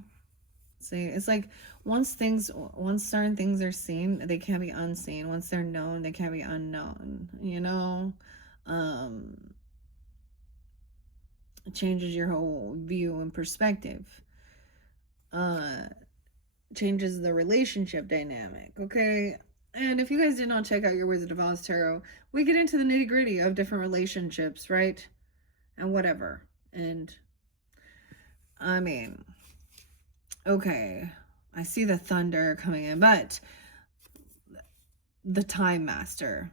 see, it's like once certain things are seen, they can't be unseen. Once they're known, they can't be unknown. It changes your whole view and perspective. Changes the relationship dynamic. Okay. And if you guys did not check out your Wizard of Oz tarot, we get into the nitty gritty of different relationships, right? And whatever. And I mean, okay, I see the thunder coming in, but the Time Master,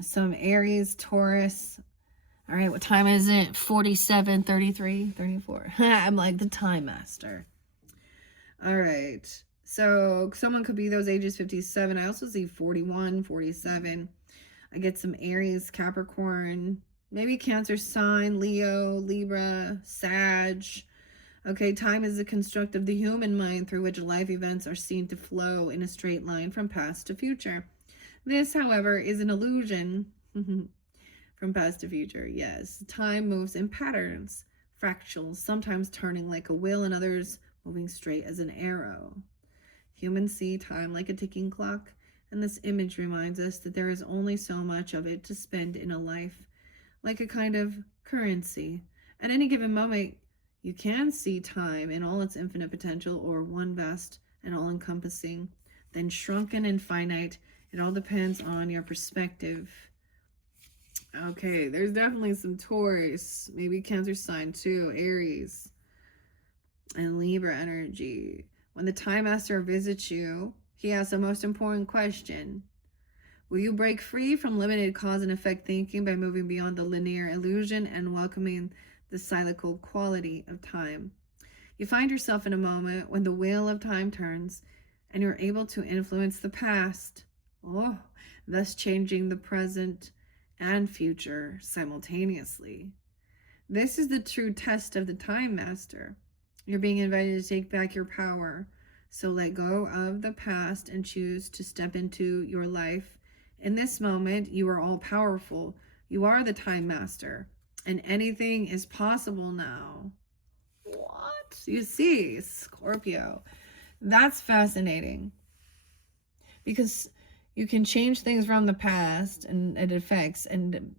some Aries, Taurus. All right, what time is it? 47, 33, 34. I'm like the Time Master. All right. So someone could be those ages 57. I also see 41, 47. I get some Aries, Capricorn, maybe Cancer sign, Leo, Libra, Sag. Okay, time is the construct of the human mind through which life events are seen to flow in a straight line from past to future. This, however, is an illusion. From past to future, yes. Time moves in patterns, fractals, sometimes turning like a wheel and others moving straight as an arrow. Humans see time like a ticking clock, and this image reminds us that there is only so much of it to spend in a life, like a kind of currency. At any given moment, you can see time in all its infinite potential, or one vast and all-encompassing, then shrunken and finite. It all depends on your perspective. Okay, there's definitely some Taurus, maybe Cancer sign too, Aries, and Libra energy. When the Time Master visits you, he asks the most important question. Will you break free from limited cause and effect thinking by moving beyond the linear illusion and welcoming the cyclical quality of time? You find yourself in a moment when the wheel of time turns and you're able to influence the past, thus changing the present and future simultaneously. This is the true test of the Time Master. You're being invited to take back your power. So let go of the past and choose to step into your life. In this moment, you are all powerful. You are the Time Master, and anything is possible now. What? You see, Scorpio. That's fascinating. Because you can change things from the past and it affects, and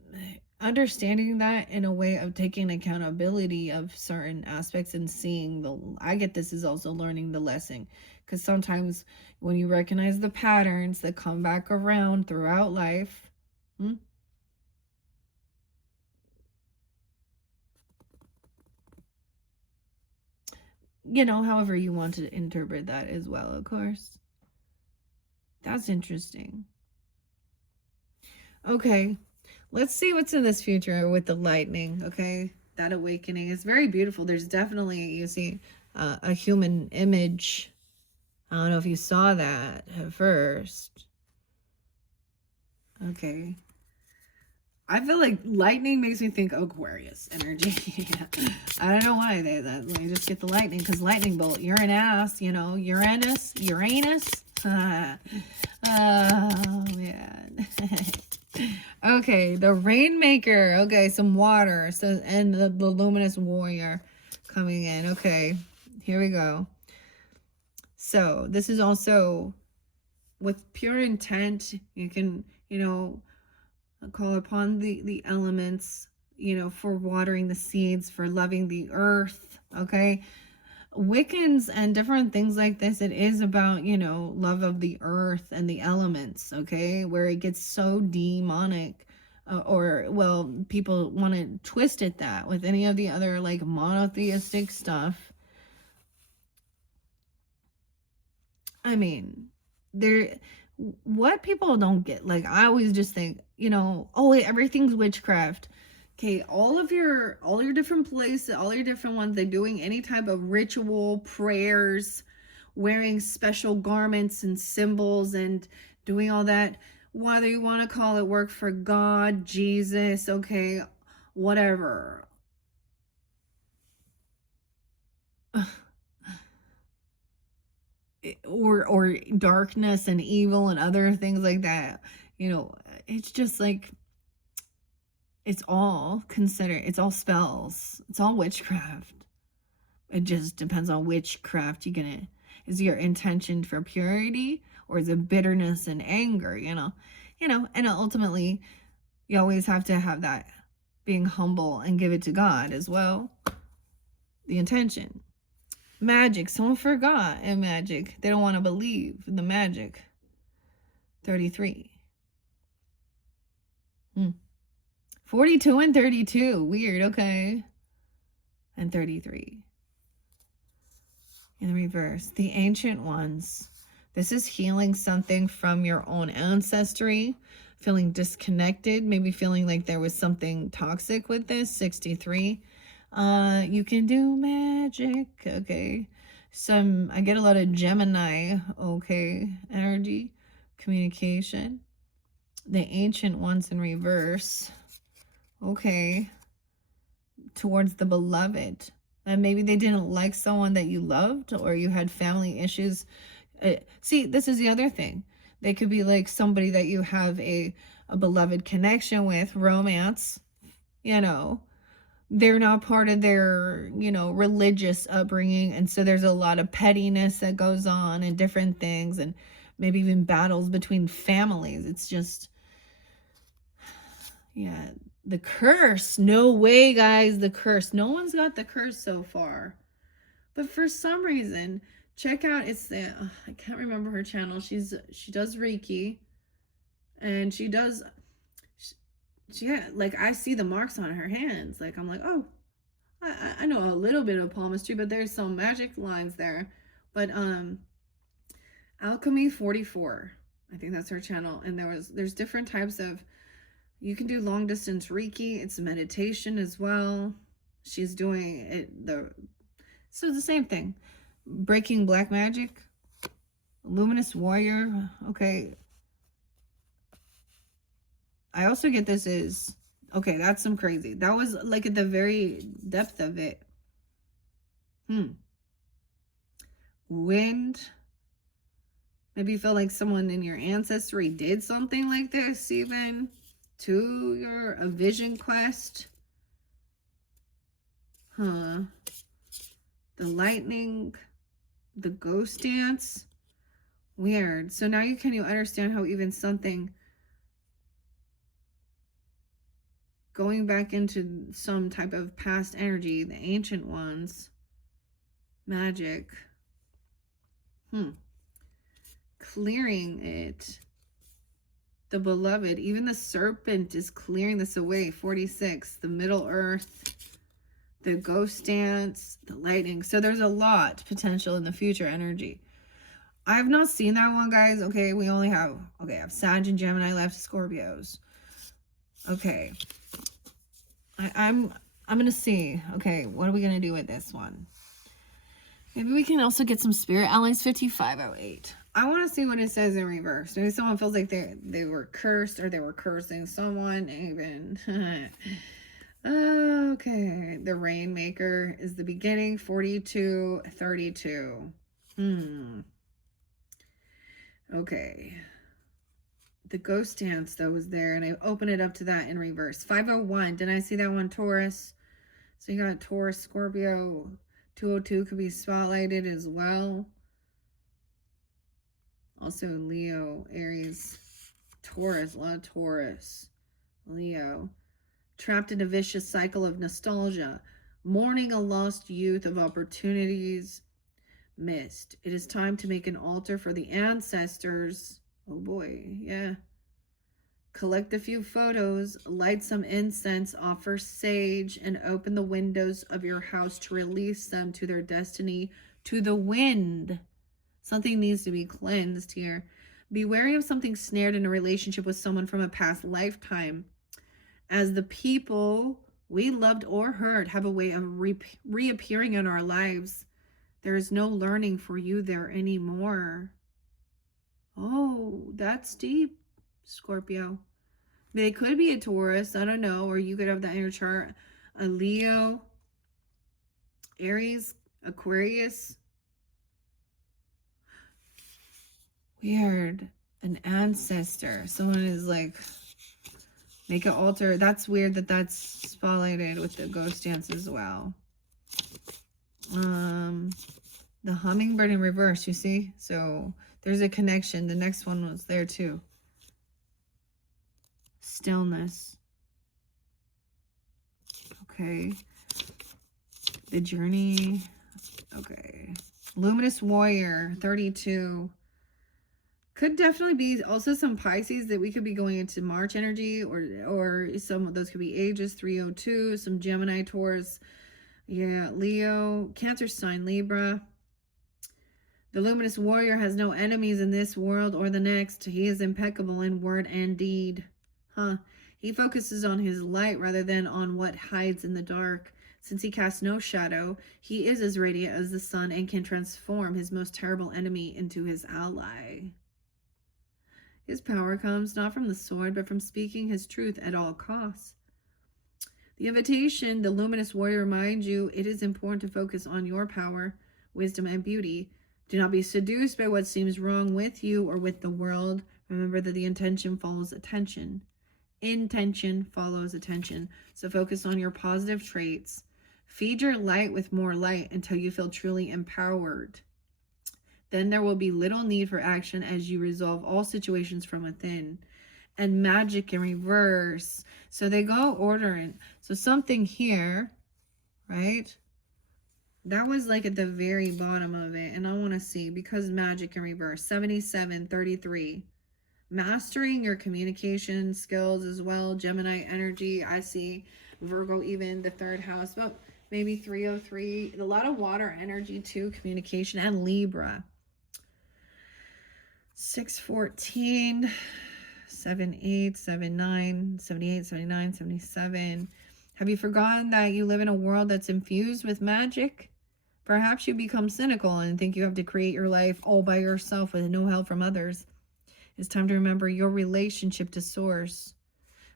understanding that in a way of taking accountability of certain aspects and seeing I get this is also learning the lesson, because sometimes when you recognize the patterns that come back around throughout life, however you want to interpret that as well, of course. That's interesting. Okay, let's see what's in this future with the lightning. Okay, that awakening is very beautiful. There's definitely, you see, a human image. I don't know if you saw that at first. Okay. I feel like lightning makes me think Aquarius energy. I don't know why let me just get the lightning, because lightning bolt, Uranus, Uranus. Oh man. Okay, the Rainmaker. Okay, some water. So, and the luminous warrior coming in. Okay, here we go. So this is also with pure intent. You can, call upon the elements, for watering the seeds, for loving the earth. Okay, Wiccans and different things like this, it is about, love of the earth and the elements. Okay, where it gets so demonic, or well, people want to twist it that with any of the other like monotheistic stuff. I mean, there, what people don't get, like, I always just think, oh, wait, everything's witchcraft. Okay, all your different places, all your different ones, they're doing any type of ritual, prayers, wearing special garments and symbols and doing all that. Whether you want to call it work for God, Jesus, okay, whatever. Or darkness and evil and other things like that. It's just like, it's all spells, it's all witchcraft. It just depends on which craft you're gonna, is your intention for purity, or is it bitterness and anger? And ultimately you always have to have that being humble and give it to God as well, the intention. Magic, someone forgot in magic, they don't want to believe in the magic. 33. 42 and 32. Weird. Okay. And 33. In the reverse. The ancient ones. This is healing something from your own ancestry. Feeling disconnected. Maybe feeling like there was something toxic with this. 63. You can do magic. Okay. I get a lot of Gemini. Okay. Energy. Communication. The ancient ones in reverse. Okay. Towards the beloved. And maybe they didn't like someone that you loved, or you had family issues. See, this is the other thing. They could be like somebody that you have a beloved connection with, romance, they're not part of their, religious upbringing. And so there's a lot of pettiness that goes on and different things, and maybe even battles between families. It's just, yeah. The curse. No way, guys. The curse. No one's got the curse so far. But for some reason, check out, I can't remember her channel. She does Reiki. And she like, I see the marks on her hands. Like, I'm like, oh, I know a little bit of palmistry, but there's some magic lines there. But Alchemy 44. I think that's her channel. And there's different types of, you can do long distance Reiki. It's a meditation as well. She's doing it. So the same thing. Breaking black magic. Luminous warrior. Okay. I also get this is, okay, that's some crazy. That was like at the very depth of it. Wind. Maybe you feel like someone in your ancestry did something like this, even to a vision quest. The lightning, the ghost dance. Weird. So now can you understand how even something going back into some type of past energy, the ancient ones, magic. Clearing it. The beloved, even the serpent is clearing this away. 46, the Middle Earth, the ghost dance, the lightning. So there's a lot potential in the future energy. I have not seen that one, guys. Okay, we only have, okay, I have Sag and Gemini left, Scorpios. Okay. I'm gonna see. Okay, what are we gonna do with this one? Maybe we can also get some spirit allies. 5508. I want to see what it says in reverse. Maybe someone feels like they were cursed, or they were cursing someone even. Okay, the Rainmaker is the beginning. 4232. Okay. The ghost dance, though, was there, and I opened it up to that in reverse. 501. Didn't I see that one? Taurus. So you got Taurus, Scorpio. 202 could be spotlighted as well. Also Leo, Aries, Taurus, a lot of Taurus. Leo. Trapped in a vicious cycle of nostalgia. Mourning a lost youth of opportunities missed. It is time to make an altar for the ancestors. Oh boy, yeah. Collect a few photos, light some incense, offer sage, and open the windows of your house to release them to their destiny, to the wind. Something needs to be cleansed here. Be wary of something snared in a relationship with someone from a past lifetime, as the people we loved or hurt have a way of reappearing in our lives. There is no learning for you there anymore. Oh, that's deep, Scorpio. They could be a Taurus, I don't know, or you could have that in your chart. A Leo, Aries, Aquarius. Weird. An ancestor. Someone is like, make an altar. That's weird that that's spotlighted with the ghost dance as well. The hummingbird in reverse, you see? So there's a connection. The next one was there too. Stillness. Okay. The journey. Okay. Luminous warrior, 32. Could definitely be also some Pisces that we could be going into March energy, or some of those could be Aegis, 302, some Gemini, Taurus, yeah, Leo, Cancer sign, Libra. The luminous warrior has no enemies in this world or the next. He is impeccable in word and deed. He focuses on his light rather than on what hides in the dark. Since he casts no shadow, he is as radiant as the sun and can transform his most terrible enemy into his ally. His power comes not from the sword, but from speaking his truth at all costs. The invitation, the luminous warrior reminds you, it is important to focus on your power, wisdom, and beauty. Do not be seduced by what seems wrong with you or with the world. Remember that the intention follows attention. Intention follows attention. So focus on your positive traits. Feed your light with more light until you feel truly empowered. Then there will be little need for action as you resolve all situations from within. And magic in reverse. So they go ordering. So something here, right? That was like at the very bottom of it. And I want to see, because magic in reverse, 7733. Mastering your communication skills as well. Gemini energy, I see. Virgo, even the third house, but maybe 303. A lot of water energy too, communication, and Libra. 614, 78, 79, 78, 79, 77. Have you forgotten that you live in a world that's infused with magic? Perhaps you become cynical and think you have to create your life all by yourself with no help from others. It's time to remember your relationship to Source.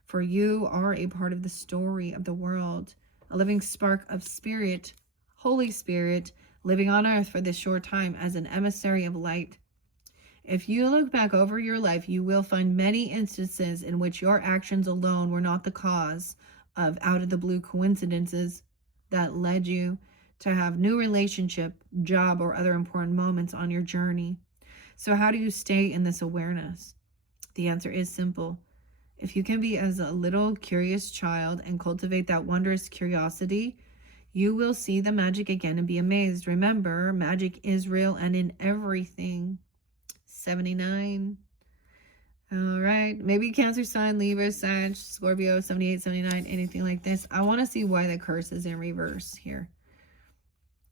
For you are a part of the story of the world, a living spark of spirit, Holy Spirit, living on earth for this short time as an emissary of light. If you look back over your life, you will find many instances in which your actions alone were not the cause of out-of-the-blue coincidences that led you to have new relationship, job, or other important moments on your journey. So how do you stay in this awareness? The answer is simple. If you can be as a little curious child and cultivate that wondrous curiosity, you will see the magic again and be amazed. Remember, magic is real and in everything. 79. All right. Maybe Cancer sign, Libra, Sag, Scorpio, 78, 79, anything like this. I want to see why the curse is in reverse here.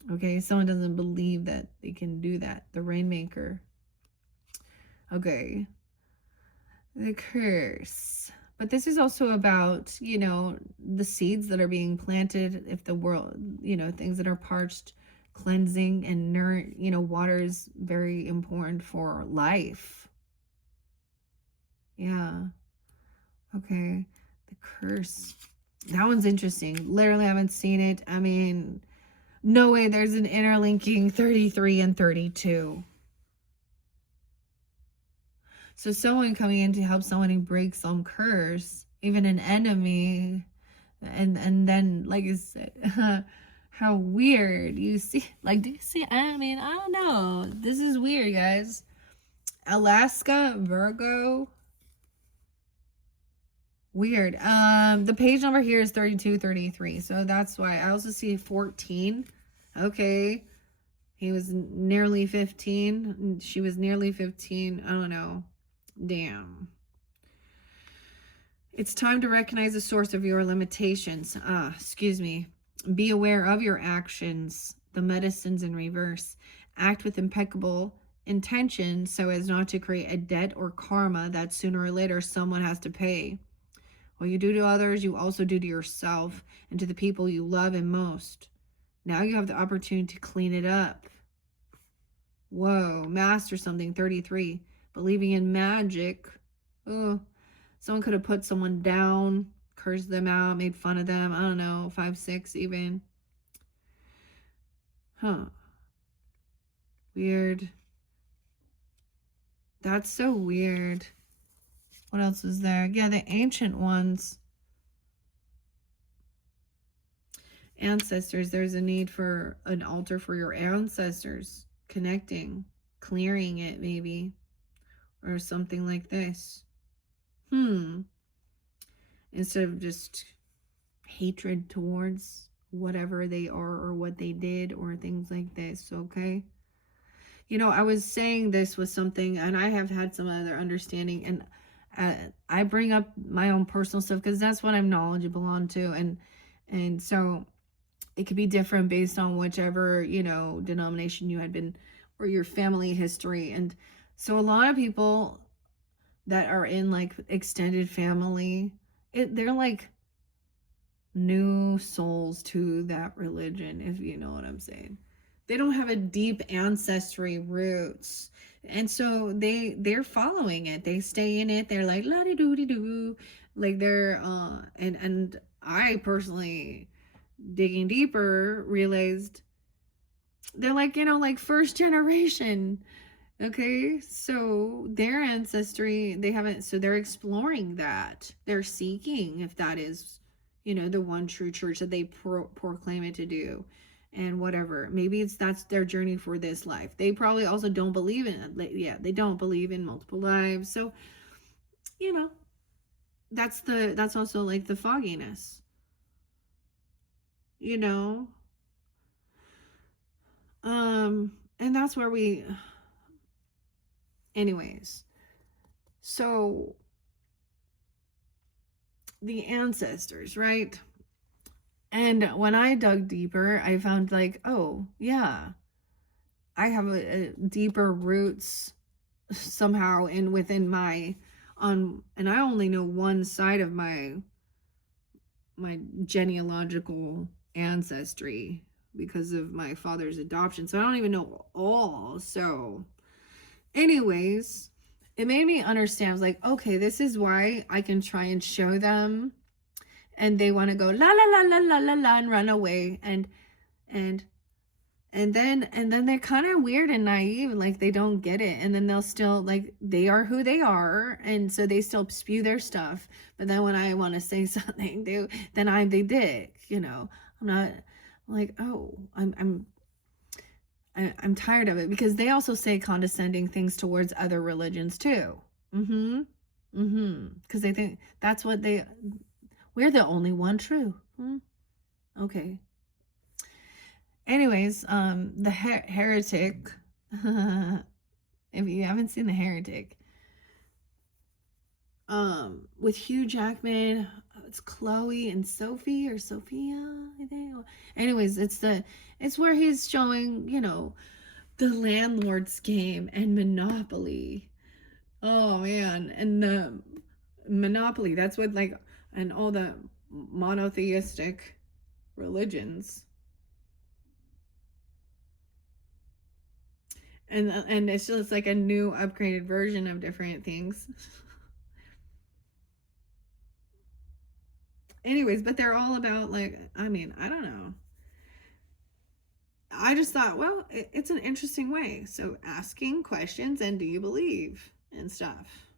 Okay, someone doesn't believe that they can do that. The Rainmaker. Okay. The curse. But this is also about, you know, the seeds that are being planted. If the world, you know, things that are parched, cleansing and water is very important for life. Yeah. Okay. The curse. That one's interesting. Literally haven't seen it. I mean, no way there's an interlinking 33 and 32. So someone coming in to help someone break some curse, even an enemy, and then, like you said, how weird. You see, like, do you see? I mean, I don't know. This is weird, guys. Alaska, Virgo. Weird. The page number here is 3233. So that's why I also see 14. Okay. He was nearly 15. She was nearly 15. I don't know. Damn. It's time to recognize the source of your limitations. Excuse me. Be aware of your actions. The medicines in reverse. Act with impeccable intention so as not to create a debt or karma that sooner or later someone has to pay. What you do to others, you also do to yourself and to the people you love and most. Now you have the opportunity to clean it up. Whoa, master something, 33. Believing in magic. Oh, someone could have put someone down, cursed them out, made fun of them. I don't know, 5, 6 even. Huh. Weird. That's so weird. What else is there? Yeah, the ancient ones. Ancestors. There's a need for an altar for your ancestors. Connecting. Clearing it, maybe. Or something like this. Instead of just hatred towards whatever they are or what they did or things like this, okay? You know, I was saying this was something, and I have had some other understanding, and I bring up my own personal stuff because that's what I'm knowledgeable on too, and so it could be different based on whichever, you know, denomination you had been or your family history. And so a lot of people that are in like extended family, they're like new souls to that religion, if you know what I'm saying. They don't have a deep ancestry roots, and so they're following it. They stay in it. They're like la di doo di doo, like they're and I personally, digging deeper, realized they're like, you know, like first generation. Okay, so their ancestry, they haven't, so they're exploring that. They're seeking if that is, you know, the one true church that they proclaim it to do, and whatever. Maybe that's their journey for this life. They probably also don't believe in it. Yeah, they don't believe in multiple lives. So, you know, that's also like the fogginess, you know. And that's where we, anyways. So the ancestors, right? And when I dug deeper, I found like, oh, yeah, I have a deeper roots somehow in within my and I only know one side of my genealogical ancestry because of my father's adoption. So I don't even know all. So anyways, it made me understand. I was like, okay, this is why I can try and show them, and they want to go la la la la la la la and run away, and then they're kind of weird and naive, like they don't get it, and then they'll still, like, they are who they are, and so they still spew their stuff. But then when I want to say something, they dick, you know. I'm not like, oh, I'm tired of it, because they also say condescending things towards other religions too. Because they think that's what we're the only one true. Okay. Anyways, the heretic, if you haven't seen the heretic, with Hugh Jackman, it's Chloe and Sophie or Sophia, I think. Anyways, it's where he's showing, the landlord's game and Monopoly. Oh man, and the Monopoly, that's what and all the monotheistic religions. And it's just like a new upgraded version of different things. Anyways, but they're all about I don't know. I just thought, well, it's an interesting way. So asking questions and do you believe and stuff.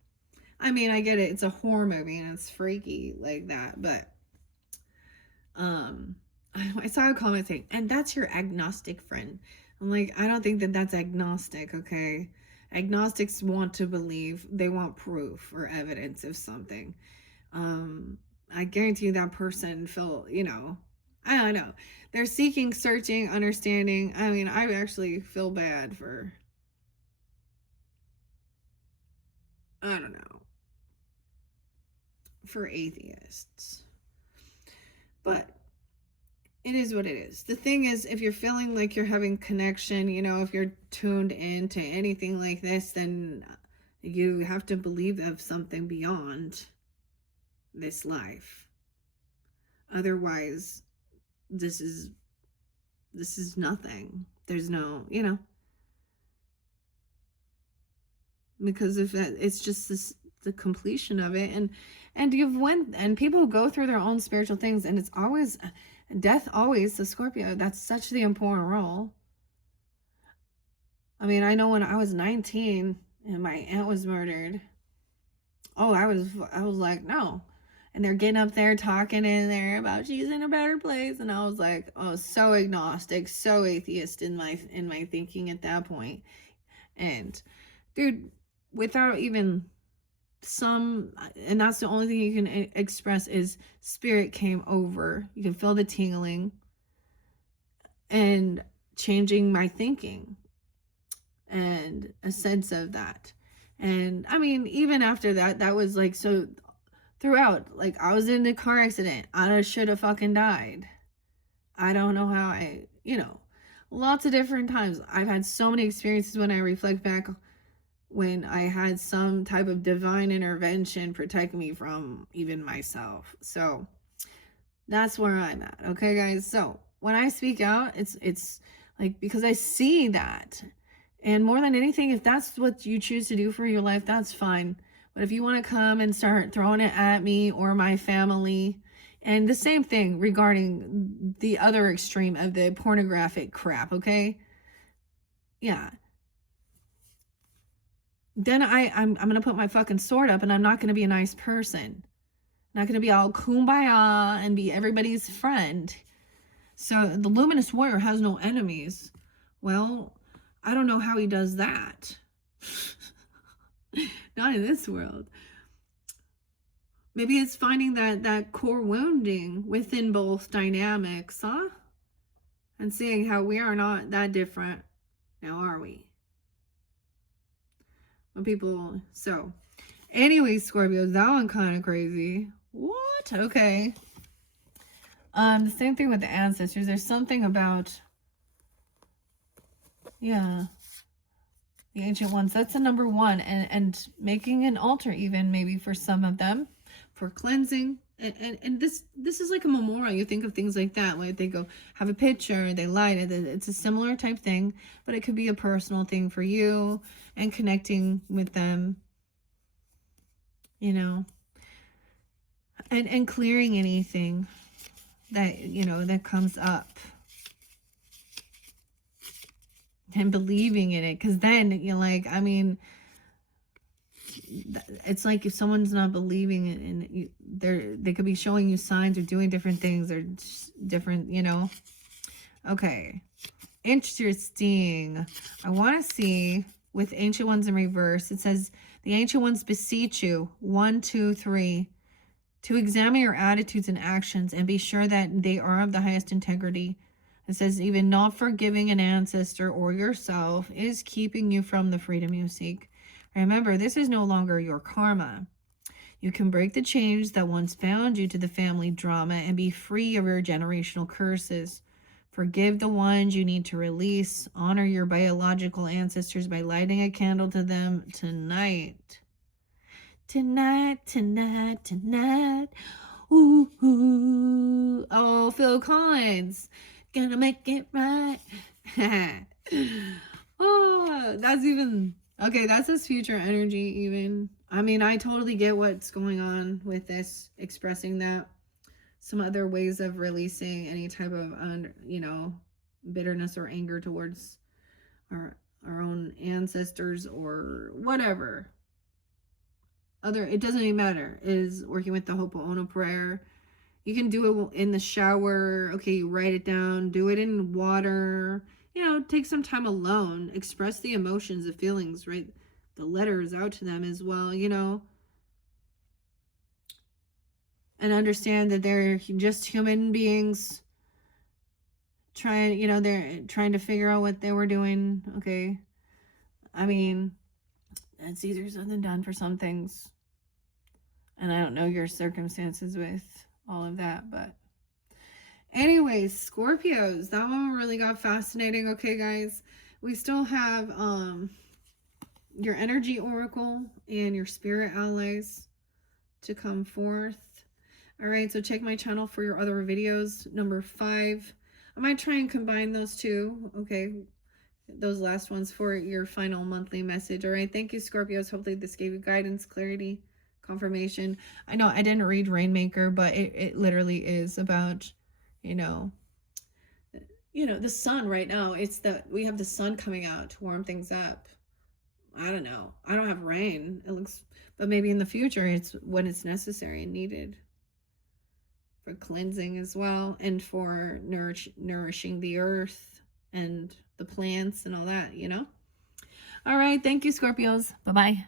I mean, I get it. It's a horror movie and it's freaky like that, but I saw a comment saying, and that's your agnostic friend. I'm like, I don't think that that's agnostic, okay? Agnostics want to believe, they want proof or evidence of something. I guarantee you that person feel, I don't know. They're seeking, searching, understanding. I mean, I actually feel bad for, I don't know, for atheists. But it is what it is. The thing is, if you're feeling like you're having connection, if you're tuned into anything like this, then you have to believe of something beyond this life. Otherwise, this is nothing. There's no, because if it's just the completion of it, and you've went, and people go through their own spiritual things, and it's always death, always the Scorpio. That's such the important role. I mean, I know when I was 19 and my aunt was murdered, I was like, no. And they're getting up there talking in there about she's in a better place, and I was like, oh, so agnostic, so atheist in my thinking at that point. And dude, without even and that's the only thing you can express is spirit came over. You can feel the tingling and changing my thinking and a sense of that. And I mean, even after that was like, so throughout, like, I was in a car accident. I should have fucking died. I don't know how lots of different times. I've had so many experiences when I reflect back, when I had some type of divine intervention protect me from even myself. So that's where I'm at. Okay, guys. So when I speak out, it's like, because I see that. And more than anything, if that's what you choose to do for your life, that's fine. But if you want to come and start throwing it at me or my family, and the same thing regarding the other extreme of the pornographic crap, okay? Yeah. Then I'm going to put my fucking sword up, and I'm not going to be a nice person. I'm not going to be all kumbaya and be everybody's friend. So the luminous warrior has no enemies. Well, I don't know how he does that. Not in this world. Maybe it's finding that core wounding within both dynamics, huh? And seeing how we are not that different. Now, are we? When people, so anyway, Scorpio, that one kind of crazy. What? Okay. The same thing with the ancestors. There's something about, yeah, the ancient ones. That's a number one, and making an altar, even maybe for some of them, for cleansing. And this is like a memorial. You think of things like that, like they go have a picture, they light it. It's a similar type thing, but it could be a personal thing for you and connecting with them, and clearing anything that that comes up, and believing in it. Because then you're like, I mean, it's like if someone's not believing it, and they could be showing you signs or doing different things or different, okay, interesting. I want to see with ancient ones in reverse. It says The ancient ones beseech you, 1, 2, 3, to examine your attitudes and actions and be sure that they are of the highest integrity. It says, even not forgiving an ancestor or yourself is keeping you from the freedom you seek. Remember, this is no longer your karma. You can break the chains that once bound you to the family drama and be free of your generational curses. Forgive the ones you need to release. Honor your biological ancestors by lighting a candle to them tonight. Tonight, tonight, tonight. Ooh, ooh. Oh, Phil Collins. Gonna make it right. Oh, that's even... Okay, that's his future energy even. I mean, I totally get what's going on with this, expressing that. Some other ways of releasing any type of, bitterness or anger towards our own ancestors or whatever. It doesn't even matter, is working with the Ho'oponopono prayer. You can do it in the shower. Okay, you write it down. Do it in water. Take some time alone. Express the emotions, the feelings, right? The letters out to them as well, and understand that they're just human beings they're trying to figure out what they were doing. Okay, I mean, it's easier said than done for some things, and I don't know your circumstances with all of that, but anyways, Scorpios, that one really got fascinating. Okay, guys, we still have your energy oracle and your spirit allies to come forth. All right, so check my channel for your other videos. Number 5, I might try and combine those two. Okay, those last ones for your final monthly message. All right, thank you, Scorpios. Hopefully this gave you guidance, clarity, confirmation. I know I didn't read Rainmaker, but it literally is about, the sun right now. We have the sun coming out to warm things up. I don't know. I don't have rain. But maybe in the future, it's when it's necessary and needed for cleansing as well, and for nourishing the earth and the plants and all that, All right. Thank you, Scorpios. Bye-bye.